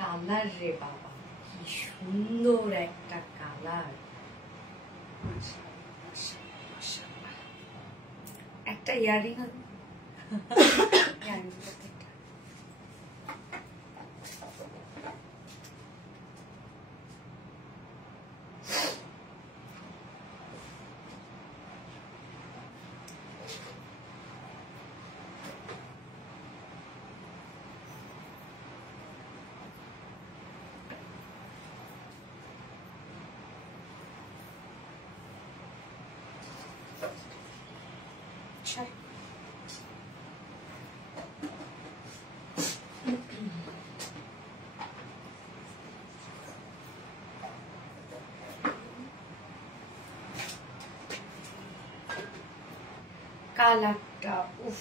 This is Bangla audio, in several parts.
কালার রে বাবা, কি সুন্দর একটা কালার। একটা ইয়ারিং কালারটা, উফ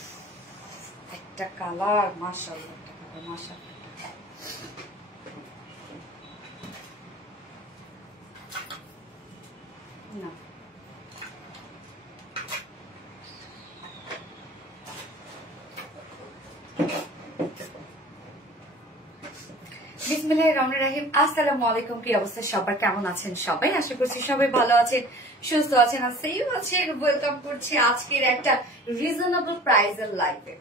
একটা কালার, মাশাআল্লাহ একটা কালার, মাশাআল্লাহ। না বিসমিল্লাহির রহমানির রহিম। আসসালামু আলাইকুম। কি অবস্থা সবার, কেমন আছেন সবাই? আশা করছি সবাই ভালো আছেন, সুস্থ আছেন আর সেফ আছেন। ওয়েলকাম করছি আজকের একটা রিজনেবল প্রাইসের লাইভে।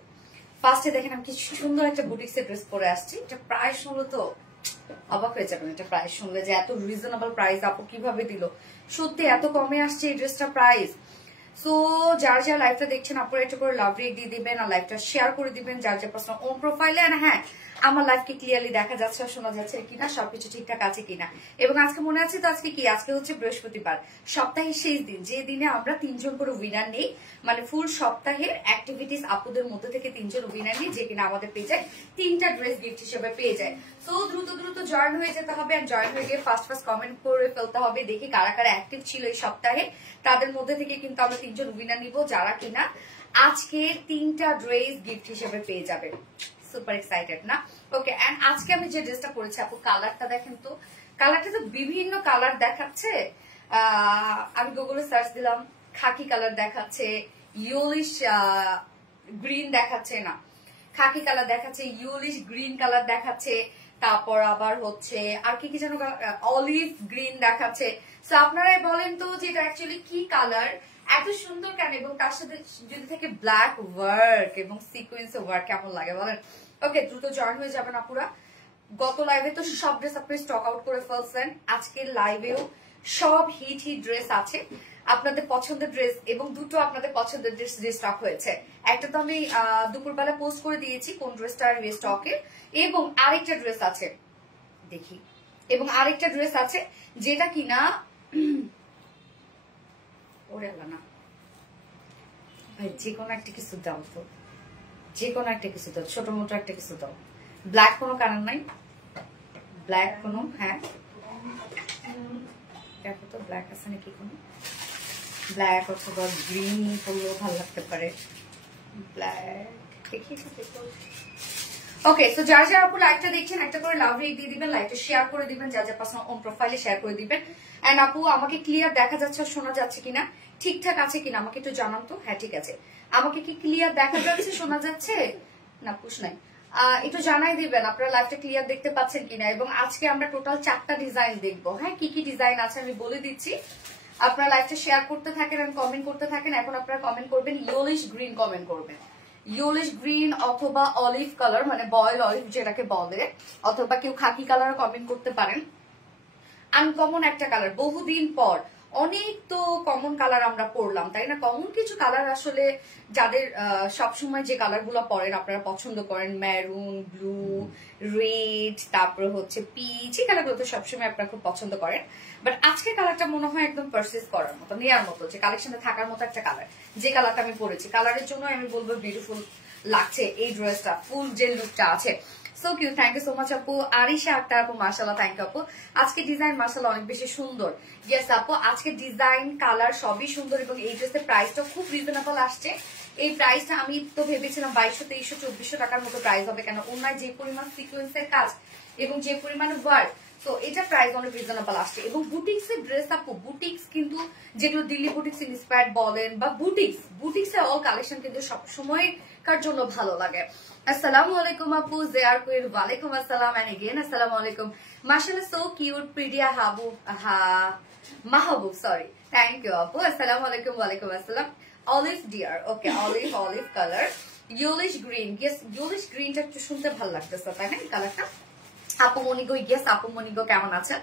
ফার্স্টে দেখেন আমি কি সুন্দর একটা বুটিক্সের ড্রেস পরে আসছি। এটা প্রাইস শুনলে তো অবাক হয়ে যাবেন। এটা প্রাইস শুনলে যে এত রিজনেবল প্রাইস আপু কিভাবে দিল, সত্যি এত কমে আসছে এই ড্রেসটা প্রাইস। সো যার যার লাইভটা দেখছেন আপনারা একটু করে লাভ রেট দিয়ে দিবেন আর লাইভটা শেয়ার করে দিবেন যার যার পার্সোনাল ওন প্রোফাইলে। আর হ্যাঁ, আমার লাইভকে ক্লিয়ারলি দেখা যাচ্ছে আর শোনা যাচ্ছে কিনা, সবকিছু ঠিকঠাক আছে কিনা। এবং আজকে মনে আছে তো আজকে কি, আজকে হচ্ছে বৃহস্পতিবার, সপ্তাহের শেষ দিন, যে দিনে আমরা 3 জন করে উইনার নেই। মানে ফুল সপ্তাহের অ্যাক্টিভিটিস আপুদের মধ্যে থেকে 3 জন উইনার নেই, যে কিনা আমাদের পেয়ে যায় 3টা ড্রেস গিফট হিসেবে পেয়ে যায়। সো দ্রুত দ্রুত জয়েন হয়ে যেতে হবে আর জয়েন হয়ে গিয়ে ফার্স্ট কমেন্ট করে ফেলতে হবে। দেখি কারা কারা অ্যাক্টিভ ছিল এই সপ্তাহে, তাদের মধ্যে থেকে কিন্তু আমরা 3 জন উইনার নিব যারা কিনা আজকে 3টা ড্রেস গিফট হিসেবে পেয়ে যাবে। সুপার এক্সাইটেড না? ওকে, এন্ড আজকে আমি যে ড্রেসটা পরেছি আপু, কালারটা দেখেন তো, কালারটা তো বিভিন্ন কালার দেখাচ্ছে। আমি গুগলে সার্চ দিলাম, খাকি কালার দেখাচ্ছে, ইয়েলোইশ গ্রিন দেখাচ্ছে, না খাকি কালার দেখাচ্ছে, ইয়েলোইশ গ্রিন কালার দেখাচ্ছে, তারপর আবার হচ্ছে আর কি কি যেন অলিভ গ্রিন দেখাচ্ছে। সো আপনারাই বলেন তো যে এটা অ্যাকচুয়ালি কি কালার, এত সুন্দর কেন, এবং তার সাথে যদি থেকে ব্ল্যাক ওয়ার্ক এবং সিকোয়েন্স ওয়ার্ক কেমন লাগে বলেন। ওকে, দ্রুত জয়েন হয়ে যাবেন আপুরা। গত লাইভে তো সব ড্রেস আপনি স্টক আউট করে ফেলছেন, আজকের লাইভেও সব হিট ড্রেস আছে, আপনাদের পছন্দের ড্রেস, এবং দুটো আপনাদের পছন্দের ড্রেস স্টক হয়েছে। একটা তো আমি দুপুরবেলা পোস্ট করে দিয়েছি কোন ড্রেসটা স্টকে, এবং আরেকটা ড্রেস আছে দেখি, এবং আরেকটা ড্রেস আছে যেটা কিনা ওরে না ভাই, যে কোনো একটা কিছু দাও তো, যে কোনো একটা কিছু দাও, ছোট মোটো একটা কিছু দাও। ব্ল্যাক কোনো কালার নাই, ব্ল্যাক কোনো, হ্যাঁ দেখো তো ব্ল্যাক আছে নাকি কোনো, ব্ল্যাক অথবা গ্রিন করলেও ভালো লাগতে পারে। ব্ল্যাক দেখি। ওকে, সো যারা যারা আপু লাইভটা দেখছেন একটা করে লাভ রেট দিয়ে দিবেন, লাইভটা শেয়ার করে দিবেন, যার যার পার্সোনাল ওন প্রোফাইলে শেয়ার করে দিবেন। এন্ড আপু আমাকে ক্লিয়ার দেখা যাচ্ছে, শোনা যাচ্ছে কিনা, ঠিকঠাক আছে কিনা আমাকে একটু জানান তো। হ্যাঁ ঠিক আছে, আমাকে কি ক্লিয়ার দেখা যাচ্ছে, শোনা যাচ্ছে না? পুশ নাই, একটু জানাই দিবেন আপনারা লাইভটা ক্লিয়ার দেখতে পাচ্ছেন কিনা। এবং আজকে আমরা টোটাল 4টা ডিজাইন দেখবো। হ্যাঁ, কি কি ডিজাইন আছে আমি বলে দিচ্ছি, আপনারা লাইভটা শেয়ার করতে থাকেন আর কমেন্ট করতে থাকেন। এখন আপনারা কমেন্ট করবেন ইয়েলোইশ গ্রিন, কমেন্ট করবেন ইয়েলোইশ গ্রিন অথবা অলিভ কালার, মানে বয়েল অলিভ যেটাকে বলে, অথবা কেউ খাকি কালার কমেন্ট করতে পারেন। আনকমন একটা কালার, বহুদিন পর অনেক তো কমন কালার আমরা পরলাম, তাই না? কমন কিছু কালার আসলে যাদের সবসময় যে কালার গুলো পরেন আপনারা পছন্দ করেন, মেরুন, ব্লু, রেড, তারপরে হচ্ছে পিচ, এই কালারগুলো তো সবসময় আপনারা খুব পছন্দ করেন। বাট আজকে কালারটা মনে হয় একদম পারচেজ করার মতো, নেওয়ার মতো, যে কালেকশনে থাকার মতো একটা কালার। যে কালারটা আমি পরেছি, কালারের জন্য আমি বলবো বিউটিফুল লাগছে এই ড্রেসটা, ফুল যে লুকটা আছে। So cute, thank you so much আপু। আরিশা আক্তার আপু, মাশাআল্লাহ, থ্যাংক ইউ আপু। আজকে ডিজাইন মাশাআল্লাহ অনেক বেশি সুন্দর। ইয়েস আপু, আজকে ডিজাইন কালার সবই সুন্দর, এবং এই ড্রেসের প্রাইসটা খুব রিজনেবল আসছে। এই প্রাইসটা আমি তো ভেবেছিলাম 2200, 2300, 2400 টাকার মতো প্রাইস হবে, কেন অন্যায় যে পরিমাণ সিকোয়েন্সের কাজ এবং যে পরিমাণ ওয়ার্ক, তো এটা প্রাইস অনেক রিজনেবল আসছে। এবং বুটিক্স এর ড্রেস আপু, বুটিক্স কিন্তু যেগুলো দিল্লি বুটিক্স ইন্সপায়ার্ড বলেন বা বুটিক্স এর অল কালেকশন কিন্তু সবসময়কার জন্য ভালো লাগে। Assalamu alaikum Apu Zayar Kuir. Walaikum assalam and again assalamu alaikum. Mashallah, so cute, pretty Mahabub, sorry. Thank you Apu. Assalamu alaikum. Walaikum assalam. Olive dear. Okay, olive color. Yellowish green. Yes, yellowish green টা একটু শুনতে ভালো লাগতেছে তাই না এই কালারটা? আপু মনিগো, yes আপু মনিগো কেমন আছে?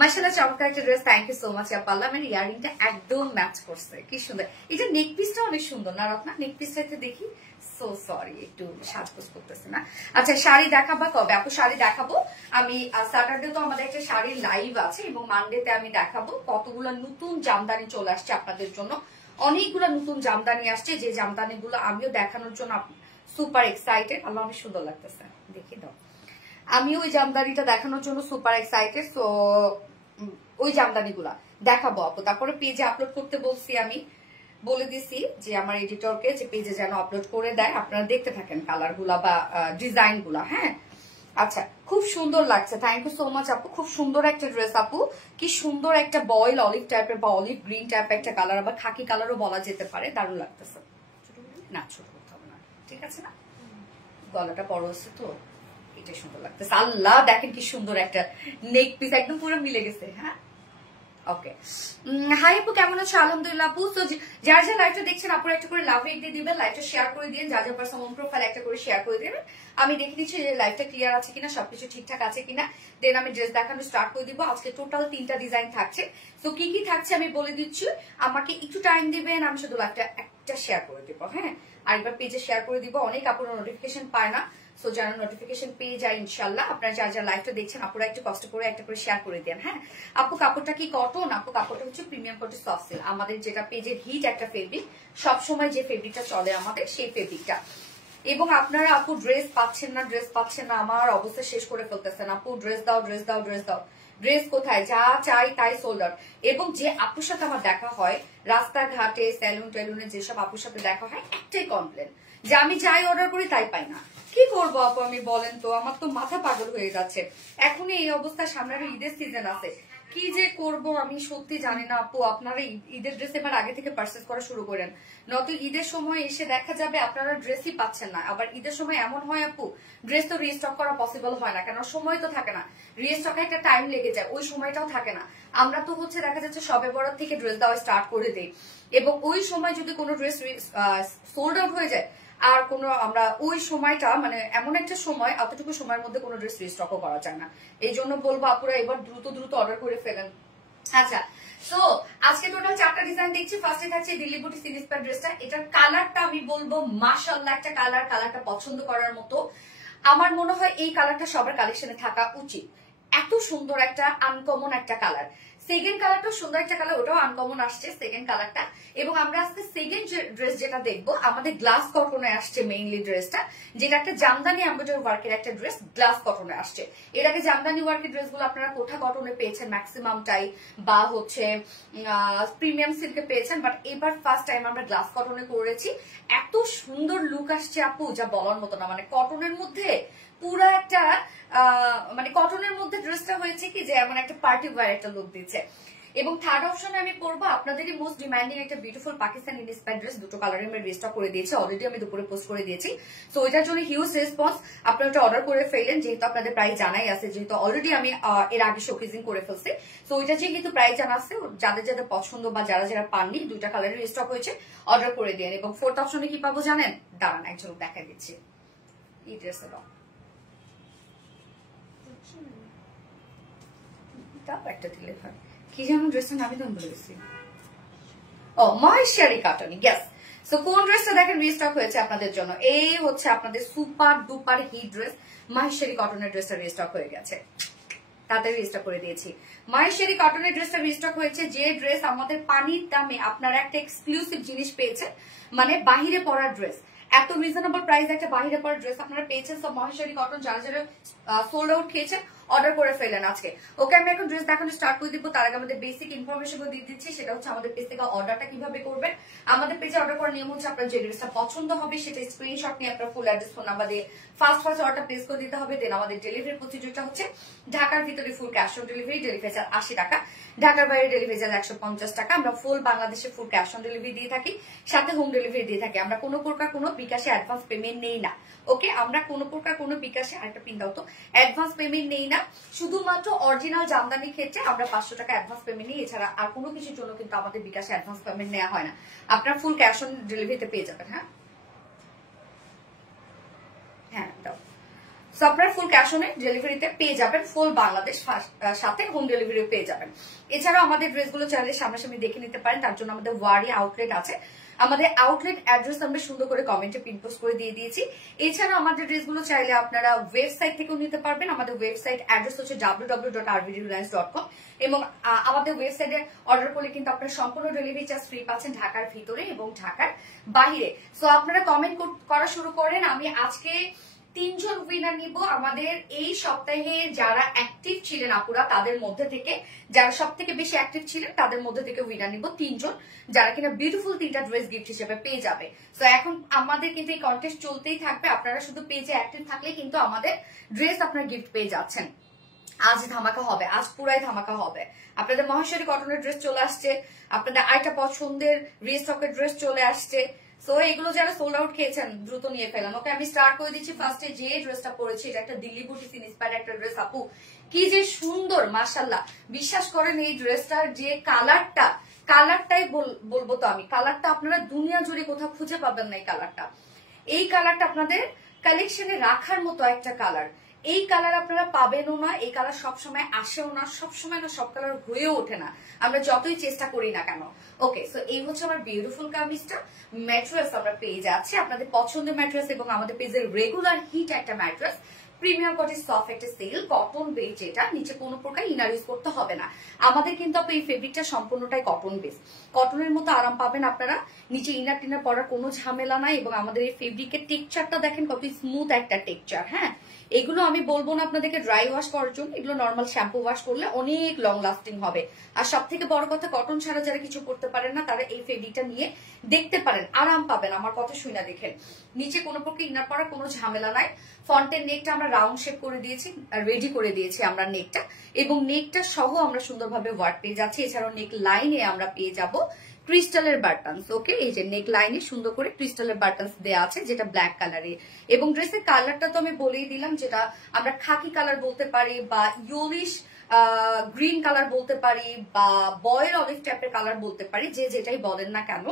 মাশাআল্লাহ চমৎকার একটা dress, thank you so much আপাল্লাহ। মানে ইয়ারিংটা একদম ম্যাচ করছে, কি সুন্দর। এটা নেক পিসটা অনেক সুন্দর না রত্না? নেক পিসটা একটু দেখি। সো সরি, একটু সাজগোজ করতেছে না। আচ্ছা শাড়ি দেখাবা কবে আপু? শাড়ি দেখাবো আমি স্যাটারডে তো আমাদের একটা শাড়ির লাইভ আছে এবং মানডেতে আমি দেখাবো কতগুলো নতুন জামদানি চলে আসছে আপনাদের জন্য। অনেকগুলো নতুন জামদানি আসছে, যে জামদানি গুলো আমিও দেখানোর জন্য সুপার এক্সাইটেড। আল্লাহ অনেক সুন্দর লাগতেছে, দেখি দাও। আমি ওই জামদানিটা দেখানোর জন্য সুপার এক্সাইটেড। সো ওই জামদানি গুলা দেখাবো আপু। তারপরে পেজে আপলোড করতে বলছি, আমি বলে দিছি যে আমার এডিটরকে যে পেজে যেন আপলোড করে দেয়, আপনারা দেখতে থাকেন কালার গুলা বা ডিজাইন গুলা। হ্যাঁ আচ্ছা, খুব সুন্দর লাগছে, থ্যাংক ইউ সো মাচ আপু। খুব সুন্দর একটা ড্রেস আপু, কি সুন্দর একটা বয়েল অলিভ টাইপের বা অলিভ গ্রিন টাইপের একটা কালার, আবার খাকি কালারও বলা যেতে পারে। দারুণ লাগতেছে। না ছোট করতে হবে না, ঠিক আছে না? গলাটা বড় হচ্ছে তো এটা সুন্দর লাগতেছে। আল্লাহ দেখেন কি সুন্দর একটা নেক পিস, একদম পুরো মিলে গেছে। হ্যাঁ ওকে, হাই আপু কেমন আছো? আলহামদুলিল্লাহ আপু। তো যার যা লাইভটা দেখছেন আপুরা একটা করে লাভ দিয়ে দিবেন, লাইভটা শেয়ার করে দিন, যার যার পার্সোনাল প্রোফাইল একটা করে শেয়ার করে দিবেন। আমি দেখে নিচ্ছি যে লাইভটা ক্লিয়ার আছে কিনা, সবকিছু ঠিকঠাক আছে কিনা, দেন আমি ড্রেস দেখানো স্টার্ট করে দিব। আজকে টোটাল 3টা ডিজাইন থাকছে। তো কি কি থাকছে আমি বলে দিচ্ছি, আমাকে একটু টাইম দিবেন, আমি শুধু লাইভটা একটা শেয়ার করে দিব। হ্যাঁ আরেকবার পেজে শেয়ার করে দিব, অনেক আপুরা নোটিফিকেশন পায় না। সো যারা নোটিফিকেশন পেয়ে যায় ইনশাল্লাহ, আপনারা যার যার লাইভটা দেখছেন আপুরা একটু কষ্ট করে একটা করে শেয়ার করে দেন। হ্যাঁ আপু কাপড়টা কি কটন? আপু কাপড়টা হচ্ছে প্রিমিয়াম কটন সফট সিল্ক, আমাদের যেটা পেজের হিট একটা ফেব্রিক, সবসময় যে ফেব্রিকটা চলে আমাদের সেই ফেব্রিকটা। এবং আপনারা আপু ড্রেস পাচ্ছেন না, আমার অবস্থা শেষ করে ফেলতেছেন। আপু ড্রেস দাও, ড্রেস কোথায়? যা চাই তাই সোল্ড আউট। এবং যে আপুর সাথে আমার দেখা হয় রাস্তাঘাটে, স্যালুন টেলুনে, যেসব আপুর সাথে দেখা হয়, একটাই কমপ্লেন যে আমি যাই অর্ডার করি তাই পাই না। কি করবো আপু আমি বলেন তো, আমার তো মাথা পাগল হয়ে যাচ্ছে। এখন এই অবস্থা, সামনে ঈদের সিজন আছে, কি যে করব আমি সত্যি জানি না আপু। আপনারা ঈদের ড্রেস এবার আগে থেকে পারচেজ করা শুরু করেন, নয়তো ঈদের সময় এসে দেখা যাবে আপনারা ড্রেসই পাচ্ছেন না। আবার ঈদের সময় এমন হয় আপু, ড্রেস তো রিস্টক করা পসিবল হয় না, কেন সময় তো থাকে না, রিস্টকে একটা টাইম লেগে যায়, ওই সময়টাও থাকে না। আমরা তো হচ্ছে দেখা যাচ্ছে সবে বরাত থেকে ড্রেস দেওয়া স্টার্ট করে দিই, এবং ওই সময় যদি কোনো ড্রেস সোল্ড আউট হয়ে যায়, আর কোনো আমরা ওই সময়টা মানে এমন একটা সময়, এতটুকু সময়ের মধ্যে কোনো ড্রেস রিস্টকও করা যায় না। এই জন্য বলবো আপুরা এবার দ্রুত অর্ডার করে ফেলেন। আচ্ছা তো আজকে টোটাল 4টা ডিজাইন দেখছি। ফার্স্টে থাকছে দিল্লি বুটি সিনিস্পার ড্রেসটা। এটার কালারটা আমি বলবো মাশাআল্লাহ একটা কালার, কালারটা পছন্দ করার মতো। আমার মনে হয় এই কালারটা সবার কালেকশনে থাকা উচিত, এত সুন্দর একটা আনকমন একটা কালার। সেকেন্ড কালারটাও সুন্দর একটা কালার, ওটাও আনকমন আসছে সেকেন্ড কালারটা। এবং আমরা আজকে সেকেন্ড ড্রেস যেটা দেখবো, আমাদের গ্লাস কটনে আসছে মেইনলি ড্রেসটা, যেটা একটা জামদানি এমব্রয়ডারি ওয়ার্কের একটা ড্রেস, গ্লাস কটনে আসছে। এর আগে জামদানি ওয়ার্কের ড্রেসগুলো আপনারা কোঠা কটনে পেয়েছেন ম্যাক্সিমামটাই, বা হচ্ছে প্রিমিয়াম সিল্কে পেয়েছেন, বাট এবার ফার্স্ট টাইম আমরা গ্লাস কটনে করেছি। এত সুন্দর লুক আসছে আপু, যা বলার মতো না। মানে কটনের মধ্যে পুরো একটা মানে কটনের মধ্যে ড্রেসটা হয়েছে কি যে এমন একটা পার্টি ওয়্যার একটা লুক দিচ্ছে। এবং থার্ড অপশনে আমি পরবো আপনাদেরই মোস্ট ডিমান্ডিং একটা বিউটিফুল পাকিস্তানি ইন্সপায়ার্ড ড্রেস। দুটো কালারে আমি রিস্টক করে দিয়েছি, অলরেডি আমি দুপুরে পোস্ট করে দিয়েছি। সো এটার জন্য হিউজ রেসপন্স, আপনারা ওটা অর্ডার করে ফেলেন, যেহেতু আপনাদের প্রাইস জানাই আছে, যেহেতু অলরেডি আমি এর আগে শোকেজিং করে ফেলছি। সো ওইটা যেহেতু প্রাইস জানা আছে, যাদের যাদের পছন্দ বা যারা যারা পাননি, দুইটা কালারে রিস্টক হয়েছে, অর্ডার করে দিন। এবং ফোর্থ অপশনে কি পাবো জানেন? দাঁড়ান একজন দেখা দিচ্ছি এই ড্রেসের একটা দিলে হয় কি যেন ড্রেসের নামই তো ভুলে গেছি। ও মহেশ্বরী কাটনি, ইয়েস। সো কোন ড্রেসটা দেখেন রিস্টক হয়েছে আপনাদের জন্য, এই হচ্ছে আপনাদের super duper hit dress Maheshwari কটনের ড্রেসটা রিস্টক হয়ে গেছে, তাড়াতাড়ি রিস্টক করে দিয়েছি। মহেশ্বরী কটনের ড্রেসটা রিস্টক হয়েছে, যে ড্রেস আমাদের পানির দামে আপনারা একটা এক্সক্লুসিভ জিনিস পেয়েছেন, মানে বাহিরে পরার ড্রেস, এত রিজনেবল প্রাইস একটা বাহিরে পরার ড্রেস আপনারা পেয়েছেন। সব মহেশ্বরী কটন যারা যারা সোল্ড আউট খেয়েছেন অর্ডার করে ফেলেন আজকে। ওকে, আমি এখন ড্রেস দেখানো স্টার্ট করে দিব। তার আগে আমাদের বেসিক ইনফরমেশন দিয়ে দিচ্ছি, সেটা হচ্ছে আমাদের পেজ থেকে অর্ডারটা কিভাবে করবেন। আমাদের পেজে অর্ডার করার নিয়ম হচ্ছে আপনার যে ড্রেসটা পছন্দ হবে সেটা স্ক্রিনশট নিয়ে আপনার ফুল অ্যাড্রেস ফোন নাম্বার দিয়ে ফার্স্ট অর্ডার প্লেস করে দিতে হবে। দেন আমাদের ডেলিভারি প্রসিডিউরটা হচ্ছে ঢাকার ভিতরে full cash on delivery, delivery charge 80 টাকা, ঢাকার বাইরে ডেলিভারি চার্জ 150 টাকা। আমরা ফুল বাংলাদেশে ফুল ক্যাশ অন ডেলিভারি দিয়ে থাকি, সাথে হোম ডেলিভারি দিয়ে থাকি। আমরা কোনো প্রকার কোনো বিকাশে অ্যাডভান্স পেমেন্ট নেই না। ওকে, আমরা কোনো প্রকার কোনো বিকাশে আরেকটা পিন দাও তো, অ্যাডভান্স পেমেন্ট নেই না। শুধুমাত্র অরিজিনাল জামদানির ক্ষেত্রে আমরা 500 টাকা অ্যাডভান্স পেমেন্ট নিই, এছাড়া আর কোনো কিছুর জন্য কিন্তু আমাদের বিকাশে অ্যাডভান্স পেমেন্ট নেওয়া হয় না। আপনার ফুল ক্যাশ অন ডেলিভারিতে পেয়ে যাবেন। হ্যাঁ দাও। সো আপনার ফুল ক্যাশ অন ডেলিভারিতে পেয়ে যাবেন, ফুল বাংলাদেশ, সাথে হোম ডেলিভারিও পেয়ে যাবেন। এছাড়াও আমাদের ড্রেসগুলো চাইলে সামনাসামনি দেখে নিতে পারেন, তার জন্য আমাদের ওয়ারি আউটলেট আছে। আমাদের আউটলেট অ্যাড্রেস আমরা সুন্দর করে কমেন্টে পিন পোস্ট করে দিয়ে দিয়েছি। এছাড়াও আমাদের ড্রেসগুলো চাইলে আপনারা ওয়েবসাইট থেকেও নিতে পারবেন। আমাদের ওয়েবসাইট অ্যাড্রেস হচ্ছে www.rvdreliance.com এবং আমাদের ওয়েবসাইটে অর্ডার করলে কিন্তু আপনারা সম্পূর্ণ ডেলিভারি চার্জ ফ্রি পাচ্ছেন ঢাকার ভিতরে এবং ঢাকার বাইরে। সো আপনারা কমেন্ট করা শুরু করেন। আমি আজকে 3 জন উইনার নিব আমাদের এই সপ্তাহে যারা অ্যাক্টিভ ছিলেন আপুরা, তাদের মধ্যে থেকে যারা সব থেকে বেশি অ্যাক্টিভ ছিলেন তাদের মধ্যে থেকে উইনার নিব 3 জন, যারা কিনা বিউটিফুল 3টা ড্রেস গিফট হিসেবে পেয়ে যাবে। সো এখন আমাদের কিন্তু এই কন্টেস্ট চলতেই থাকবে, আপনারা শুধু পেজে অ্যাক্টিভ থাকলে কিন্তু আমাদের ড্রেস আপনার গিফট পেয়ে যাচ্ছেন। আজ ধামাকা হবে, আজ পুরাই ধামাকা হবে। আপনাদের মহেশ্বরী কটনের ড্রেস চলে আসছে, আপনাদের আরেকটা পছন্দের রিস্টকের ড্রেস চলে আসছে। সো এগুলো যারা সোল্ড আউট খেয়েছেন দ্রুত নিয়ে ফেলেন। ওকে, আমি স্টার্ট করে দিচ্ছি। ফার্স্টে যে ড্রেসটা পরেছি এটা একটা দিল্লি বুটিক ইন্সপায়ার্ড একটা ড্রেস। আপু কি যে সুন্দর, মাশাআল্লাহ। বিশ্বাস করেন এই ড্রেসটার যে কালারটাই বলবো তো আমি, কালারটা আপনারা দুনিয়া জুড়ে কোথাও খুঁজে পাবেন না। এই কালারটা আপনাদের কালেকশনে রাখার মতো একটা কালার। এই কালার আপনারা পাবেনও না, এই কালার সবসময় আসেও না, সবসময় না সব কালার হয়েও ওঠে না, আমরা যতই চেষ্টা করি না কেন। ওকে, সো এই হচ্ছে আমার বিউটিফুল কামিজটা। ম্যাট্রেস আমরা পেয়ে যাচ্ছি আপনাদের পছন্দের ম্যাট্রেস এবং আমাদের পেজের রেগুলার হিট একটা ম্যাট্রেস, প্রিমিয়াম কোয়ালিটি সফট একটা সেল কটন বেস, যেটা নিচে কোনো প্রকার ইনার ইউজ করতে হবে না। আমাদের কিন্তু আপনি এই ফেব্রিকটা সম্পূর্ণটাই কটন বেস, কটনের মতো আরাম পাবেন আপনারা, নিচে ইনার টিনার পরার কোনো ঝামেলা নাই। এবং আমাদের এই ফেব্রিকের টেক্সচারটা দেখেন কত স্মুথ একটা টেক্সচার। হ্যাঁ, এগুলো আমি বলবো না আপনাদেরকে ড্রাই ওয়াশ করার জন্য, এগুলো নর্মাল শ্যাম্পু ওয়াশ করলে অনেক লং লাস্টিং হবে। আর সব থেকে বড় কথা, কটন ছাড়া যারা কিছু করতে পারেন না তারা এই ফেব্রিকটা নিয়ে দেখতে পারেন, আরাম পাবেন। আমার কথা শুনে দেখেন, নিচে কোনো প্রকার ইনার পরার কোনো ঝামেলা নাই। ফ্রন্টের নেকটা আমরা রাউন্ড শেপ করে দিয়েছি, রেডি করে দিয়েছি আমরা নেকটা, এবং নেকটা সহ আমরা সুন্দরভাবে ওয়ার্ক পেয়ে যাচ্ছি। এছাড়াও নেক লাইনে আমরা পেয়ে যাব ক্রিস্টালের বাটনস। ওকে, এই যে নেক লাইনে সুন্দর করে ক্রিস্টালের বাটনস দেওয়া আছে, যেটা ব্ল্যাক কালারের। এবং ড্রেসের কালারটা তো আমি বলেই দিলাম, যেটা আমরা খাকি কালার বলতে পারি বা ইয়েলোইশ গ্রিন কালার বলতে পারি বা বয়েল অলিভ টাইপের কালার বলতে পারি, যে যেটাই বলেন না কেন,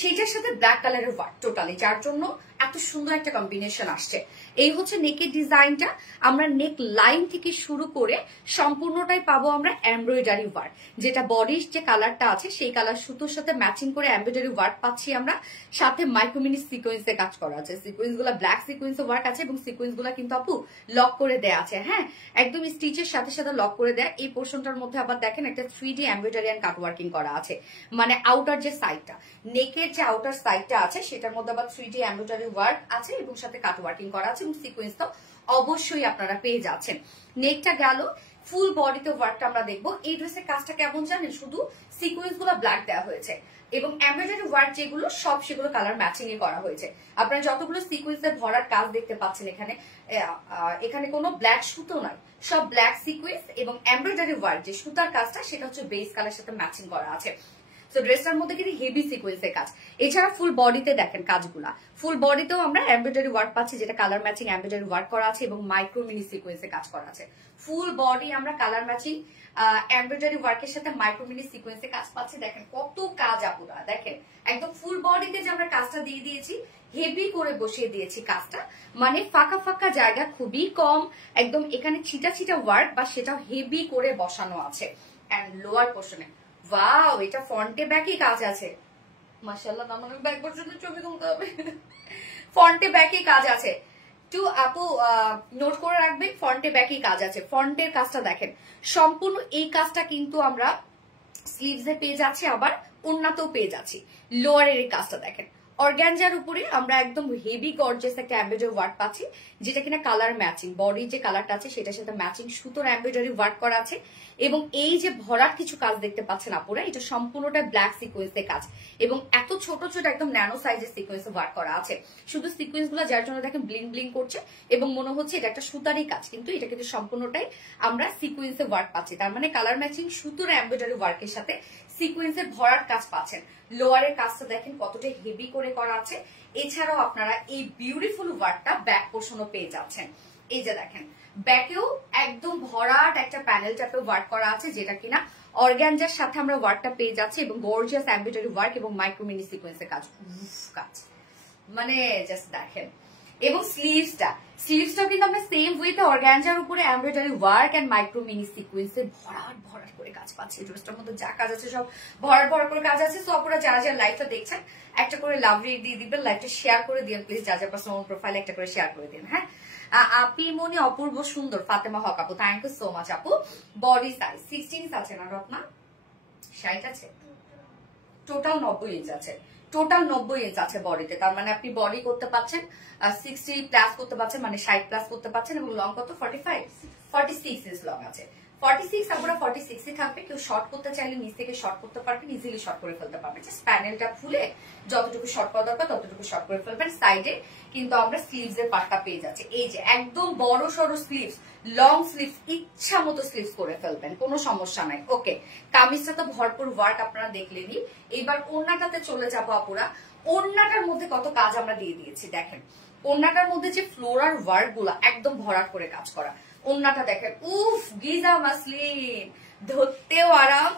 সেইটার সাথে ব্ল্যাক কালারের ওয়ার্ক টোটালি, যার জন্য এত সুন্দর একটা কম্বিনেশন আসছে। এই হচ্ছে নেকের ডিজাইনটা। আমরা নেক লাইন থেকে শুরু করে সম্পূর্ণটাই পাবো আমরা এমব্রয়ডারি ওয়ার্ক, যেটা বডির যে কালারটা আছে সেই কালার সুতোর সাথে ম্যাচিং করে এমব্রয়ডারি ওয়ার্ক পাচ্ছি আমরা। সাথে মাইক্রোমিনি সিকোয়েন্সে কাজ করা আছে, সিকোয়েন্স গুলা ব্ল্যাক সিকোয়েন্স ওয়ার্ক আছে এবং সিকোয়েন্স গুলা কিন্তু আপু লক করে দেয়া আছে। হ্যাঁ, একদম স্টিচের সাথে সাথে লক করে দেয়। এই পোর্শনটার মধ্যে আবার দেখেন একটা 3D embroidery and cut working করা আছে, মানে আউটার যে সাইডটা, নেকের যে আউটার সাইডটা আছে সেটার মধ্যে আবার 3D এমব্রয়ডারি ওয়ার্ক আছে এবং সাথে কাট ওয়ার্কিং করা আছে, এবং সিকোয়েন্স তো অবশ্যই আপনারা পেয়ে যাচ্ছেন। নেকটা গেল, ফুল বডিতে ওয়ার্কটা আমরা দেখবো। এই ড্রেসের কাজটা কেমন জানেন, শুধু সিকোয়েন্স গুলো ব্ল্যাক দেওয়া হয়েছে এবং এমব্রয়ডারি ওয়ার্ক যেগুলো সব সেগুলো কালার ম্যাচিং এ করা হয়েছে। আপনারা যতগুলো সিকোয়েন্সের ভরার কাজ দেখতে পাচ্ছেন এখানে কোনো ব্ল্যাক সুতো নাই, সব ব্ল্যাক সিকোয়েন্স এবং এমব্রয়ডারি ওয়ার্ক যে সুতার কাজটা সেটা হচ্ছে বেস কালার সাথে ম্যাচিং করা আছে। তো ড্রেসটার মধ্যে কিন্তু হেভি সিকোয়েন্সের কাজ। এছাড়া ফুল বডিতে দেখেন কাজগুলা, ফুল বডিতেও আমরা এমব্রয়ডারি ওয়ার্ক পাচ্ছি, যেটা কালার ম্যাচিং এমব্রয়ডারি ওয়ার্ক করা আছে এবং মাইক্রো মিনি সিকোয়েন্সের কাজ করা আছে। ফুল বডি আমরা কালার ম্যাচিং এমব্রয়ডারি ওয়ার্কের সাথে মাইক্রো মিনি সিকোয়েন্সের কাজ পাচ্ছি। দেখেন কত কাজ আপুরা, দেখেন একদম ফুল বডিতে যে আমরা কাজটা দিয়ে দিয়েছি, হেভি করে বসিয়ে দিয়েছি কাজটা, মানে ফাঁকা ফাঁকা জায়গা খুবই কম, একদম এখানে ছিটা ছিটা ওয়ার্ক বা সেটাও হেভি করে বসানো আছে। এন্ড লোয়ার পোর্শনে ওয়াও, এটা ফ্রন্টে ব্যাকে কাজ আছে, মাশাআল্লাহ। আমার ব্যাক পর্যন্ত ছবি তুলতে হবে, ফ্রন্টে ব্যাকে কাজ আছে। আপু নোট করে রাখবেন, ফ্রন্টে ব্যাকে কাজ আছে। ফ্রন্টের কাজটা দেখেন, সম্পূর্ণ এই কাজটা কিন্তু আমরা স্লিভসে পেয়ে যাচ্ছি, আবার ওড়নাতেও পেয়ে যাচ্ছি। লোয়ারের এই কাজটা দেখেন, অর্গানজার উপরে আমরা একদম হেভি গর্জিয়াস একটা এমব্রয়ডারি ওয়ার্ক পাচ্ছি, যেটা কিনা কালার ম্যাচিং, বডির যে কালারটা আছে সেটার সাথে ম্যাচিং সুতোর এমব্রয়ডারি ওয়ার্ক করা আছে। এবং এই যে ভরাট কিছু কাজ দেখতে পাচ্ছেন আপুরা, এটা সম্পূর্ণটা ব্ল্যাক সিকোয়েন্সের কাজ এবং এত ছোট ছোট একদম ন্যানো সাইজের সিকোয়েন্সে ওয়ার্ক করা আছে। শুধু সিকোয়েন্স গুলো যার জন্য দেখেন ব্লিং ব্লিং করছে এবং মনে হচ্ছে এটা একটা সুতারই কাজ, কিন্তু এটা কিন্তু সম্পূর্ণটাই আমরা সিকোয়েন্সে ওয়ার্ক পাচ্ছি। তার মানে কালার ম্যাচিং সুতোর এমব্রয়ডারি ওয়ার্কের সাথে সিকোয়েন্সের ভরাট কাজ পাচ্ছেন। লোয়ারের কাজটা দেখেন কতটা হেভি করে করা আছে। এছাড়াও আপনারা এই বিউটিফুল ওয়ার্কটা ব্যাক পোর্শনও পেয়ে যাচ্ছেন। এই যে দেখেন ব্যাকেও একদম ভরাট একটা প্যানেল টাইপে ওয়ার্ক করা আছে, যেটা কিনা অর্গানজার সাথে আমরা ওয়ার্কটা পেয়ে যাচ্ছি এবং গর্জিয়াস এমব্রয়ডারি ওয়ার্ক এবং মাইক্রো মিনি সিকোয়েন্সের কাজ কাজ মানে জাস্ট দেখেন। এবং স্লিভসটাও কিন্তু আমরা সেম ওয়েতে অর্গানজার উপরে embroidery work and micro mini সিকোয়েন্সে ভরাট ভরাট করে কাজ পাচ্ছি। ড্রেসটার মধ্যে যা কাজ আছে সব ভরাট ভরাট করে কাজ আছে। সো আপনারা যারা যারা লাইভটা দেখছেন একটা করে লাভ রেট দিয়ে দিবেন, লাইভটা শেয়ার করে দিন প্লিজ, যা যা পার্সোনাল প্রোফাইলে একটা করে শেয়ার করে দিন। হ্যাঁ, আপি মনি অপূর্ব সুন্দর, ফাতেমা হক আপু, থ্যাংক ইউ সো মাচ আপু। বডি সাইজ 16 আছে না রত্না? 60 আছে, টোটাল 90 ইঞ্চ আছে, টোটাল 90 ইঞ্চ আছে বডিতে। তার মানে আপনি বডি করতে পারছেন 60 প্লাস করতে পারছেন, মানে 60 প্লাস করতে পারছেন। এবং লং কত? 46 ইঞ্চ লং আছে। 46 আপনারা 46 ই থাকবে। কেউ শর্ট করতে চাইলে নিচ থেকে শর্ট করতে পারবেন, ইজিলি শর্ট করে ফেলতে পারবেন। জাস্ট প্যানেলটা খুলে যতটুকু শর্ট করা দরকার ততটুকু শর্ট করে ফেলবেন। সাইডে কিন্তু আমরা স্লিভস এর পার্টটা পেয়ে যাচ্ছি। এই যে একদম বড় সড়ো স্লিভস, লং স্লিভস, ইচ্ছা মতো স্লিভস করে ফেলবেন, কোনো সমস্যা নাই। ওকে, কামিজটা তো ভরপুর ওয়ার্ক আপনারা দেখলেনই। এইবার ওড়নাটাতে চলে যাবো আপুরা। ওড়নাটার মধ্যে কত কাজ আমরা দিয়ে দিয়েছি দেখেন। ওড়নাটার মধ্যে যে ফ্লোরাল ওয়ার্ক গুলা একদম ভরাট করে কাজ করা। ওড়নাটা দেখেন, উফ, গিজা মাসলিন, ধরতেও আরাম,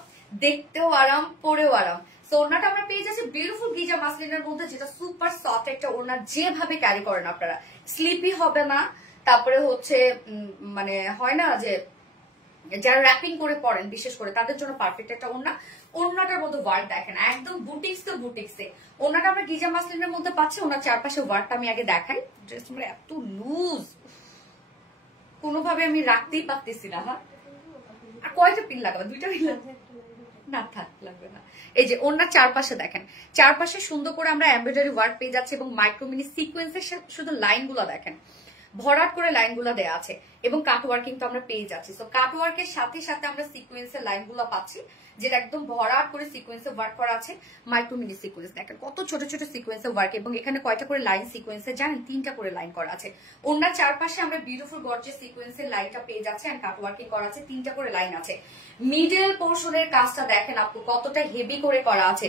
দেখতেও আরাম, পরেও আরাম। তো ওড়নাটা আমরা পেয়ে যাচ্ছি বিউটিফুল গিজা মাসলিনের মধ্যে, যেটা সুপার সফট একটা ওড়না। যেভাবে ক্যারি করেন আপনারা স্লিপি হবে না। তারপরে হচ্ছে মানে হয় না যে যারা র্যাপিং করে পড়েন বিশেষ করে তাদের জন্য পারফেক্ট একটা ওড়না। ওড়নাটার মধ্যে ওয়ার্ক দেখেন একদম বুটিক্স তো বুটিক্সে। ওড়নাটা আমরা গিজা মাসলিনের মধ্যে পাচ্ছি। ওনার চারপাশে ওয়ার্কটা আমি আগে দেখাই। ড্রেস আমরা এত লুজ, কোনোভাবে আমি রাখতেই পারতেছি না। হ্যাঁ, আর কয়টা পিন লাগাবো? 2টা পিন লাগাবো না, থাক, লাগবে না। এই যে ওনার চারপাশে দেখেন, চারপাশে সুন্দর করে আমরা এমব্রয়ডারি ওয়ার্ক পেয়ে যাচ্ছি এবং মাইক্রোমিনি সিকোয়েন্সের শুধু লাইনগুলো দেখেন, ভরাট করে লাইনগুলো দেওয়া আছে এবং কাটওয়ার্কিং তো আমরা পেয়ে যাচ্ছি। তো কাটওয়ার্কের সাথে সাথে আমরা সিকোয়েন্সের লাইনগুলো পাচ্ছি, যেটা একদম ভরাট করে সিকোয়েন্সে ওয়ার্ক করা আছে। মাইক্রোমিনি সিকোয়েন্স দেখেন কত ছোট ছোট সিকোয়েন্সে ওয়ার্ক, এবং এখানে কয়টা করে লাইন সিকোয়েন্সে জানেন? 3টা করে লাইন করা আছে। ওনার চারপাশে আমরা বিউটিফুল গর্জিয়াস সিকোয়েন্সের লাইনটা পেয়ে যাচ্ছি এন্ড কাটওয়ার্কিং করা আছে। 3টা করে লাইন আছে। মিডল পোর্শনের কাজটা দেখেন আপু কতটা হেভি করে করা আছে।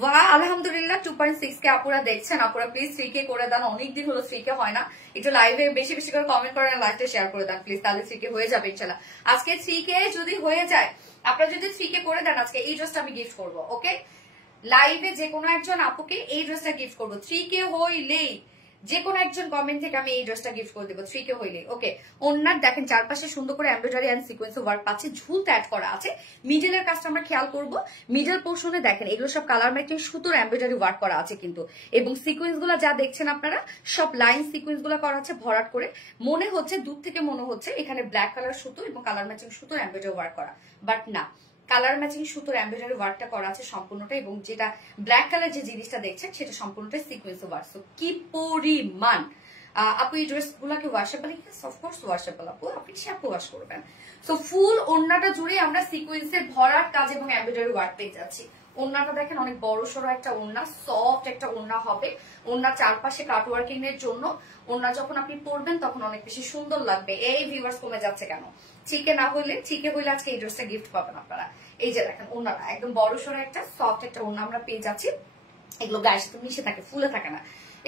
ওয়া আলহামদুলিল্লাহ 2.6 কে আপুরা দেখছেন। আপুরা প্লিজ 3K করে দেন, অনেকদিন হলো 3K হয় না। একটু লাইভে বেশি বেশি করে কমেন্ট করেন, লাইভটা শেয়ার করে দেন প্লিজ, তাহলে 3K হয়ে যাবে ইনশাআল্লাহ। আজকে 3K যদি হয়ে যায়, আপনারা যদি 3K করে দেন আজকে এই ড্রেসটা আমি গিফট করবো। ওকে, লাইভে যে কোনো একজন আপুকে এই ড্রেসটা গিফট করবো। 3K হইলেই যে কোনো একজন কমেন্ট থেকে আমি এই ড্রেসটা গিফট করে দেবো 3K হইলে। ওকে, ওনার দেখেন চারপাশে সুন্দর করে এমব্রয়ডারি এন্ড সিকোয়েন্স ওয়ার্ক পাচ্ছে, ঝুলতে অ্যাড করা আছে। মিডলের কাজটা আমরা খেয়াল করব। মিডল পোর্শনে দেখেন এগুলো সব কালার ম্যাচিং সুতোর এমব্রয়ডারি ওয়ার্ক করা আছে কিন্তু, এবং সিকোয়েন্স গুলো যা দেখছেন আপনারা সব লাইন সিকোয়েন্স গুলো করা আছে ভরাট করে। মনে হচ্ছে দূর থেকে মনে হচ্ছে এখানে ব্ল্যাক কালার সুতো এবং কালার ম্যাচিং সুতোর এমব্রয়ডারি ওয়ার্ক করা, বাট না, কালার ম্যাচিং সুতোর এমব্রয়ডারি ওয়ার্কটা করা আছে সম্পূর্ণটা। এবং যেটা ব্ল্যাক কালার যে জিনিসটা দেখছেন সেটা সম্পূর্ণটাই সিকোয়েন্স ওয়ার্ক। সো কি পরিমাণ আপু এই ড্রেস গুলাকে ওয়াশেবল? অফকোর্স ওয়াশেবল আপু, আপনি শ্যাম্পু ওয়াশ করবেন। সো ফুল ওড়নাটা জুড়ে আমরা সিকোয়েন্সের ভরাট কাজ এবং এমব্রয়ডারি ওয়ার্ক পেয়ে যাচ্ছি। ওড়নাটা দেখেন অনেক বড় সড়ো একটা ওড়না, সফট একটা ওড়না হবে। ওড়নার চারপাশে কাটওয়ার্কিং এর জন্য ওড়না যখন আপনি পরবেন তখন অনেক বেশি সুন্দর লাগবে। এই ভিউয়ার্স কমে যাচ্ছে কেন? চিকে না হইলে, চিকে হইলে আজকে এই ড্রেসটা গিফট পাবেন আপনারা। এই যে দেখেন ওড়নাটা একদম বড় সড়ো একটা সফট একটা ওড়না আমরা পেয়ে যাচ্ছি। এগুলো গায়ের সাথে মিশে থাকে, ফুলে থাকে না।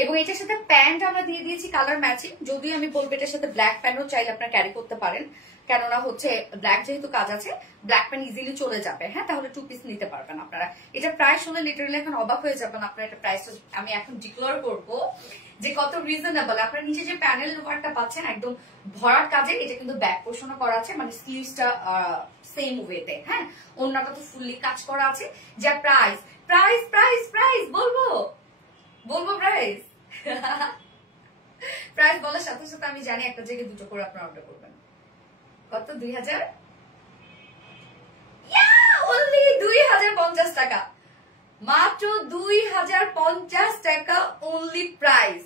এবং এটার সাথে প্যান্ট আমরা দিয়ে দিয়েছি কালার ম্যাচিং। যদিও আমি বলবো এটার সাথে ব্ল্যাক প্যান্টও চাইলে আপনারা ক্যারি করতে পারেন, কেননা হচ্ছে ব্ল্যাক যেহেতু কাজ আছে ব্ল্যাক প্যান্ট ইজিলি চলে যাবে। হ্যাঁ, তাহলে 2 পিস নিতে পারবেন আপনারা। এটা প্রাইস শুনে লিটারালি এখন অবাক হয়ে যাবেন আপনারা। এটা প্রাইস আমি এখন ডিক্লেয়ার করবো যে কত রিজনেবল। আপনারা নিচে যে প্যানেল ওয়ার্কটা পাচ্ছেন একদম ভরাট কাজে, এটা কিন্তু ব্যাক পোর্শনও করা আছে, মানে স্লিভসটা সেম ওয়েতে। হ্যাঁ, ওড়নাটা তো ফুললি কাজ করা আছে। যা প্রাইস প্রাইস প্রাইস প্রাইস বলবো প্রাইস প্রাইস বলার সাথে সাথে আমি জানি একটা জায়গায় 2টো করে আপনারা অর্ডার করবেন। কত? 2000, অনলি 2050 টাকা। মাত্র 2050 টাকা অনলি প্রাইস।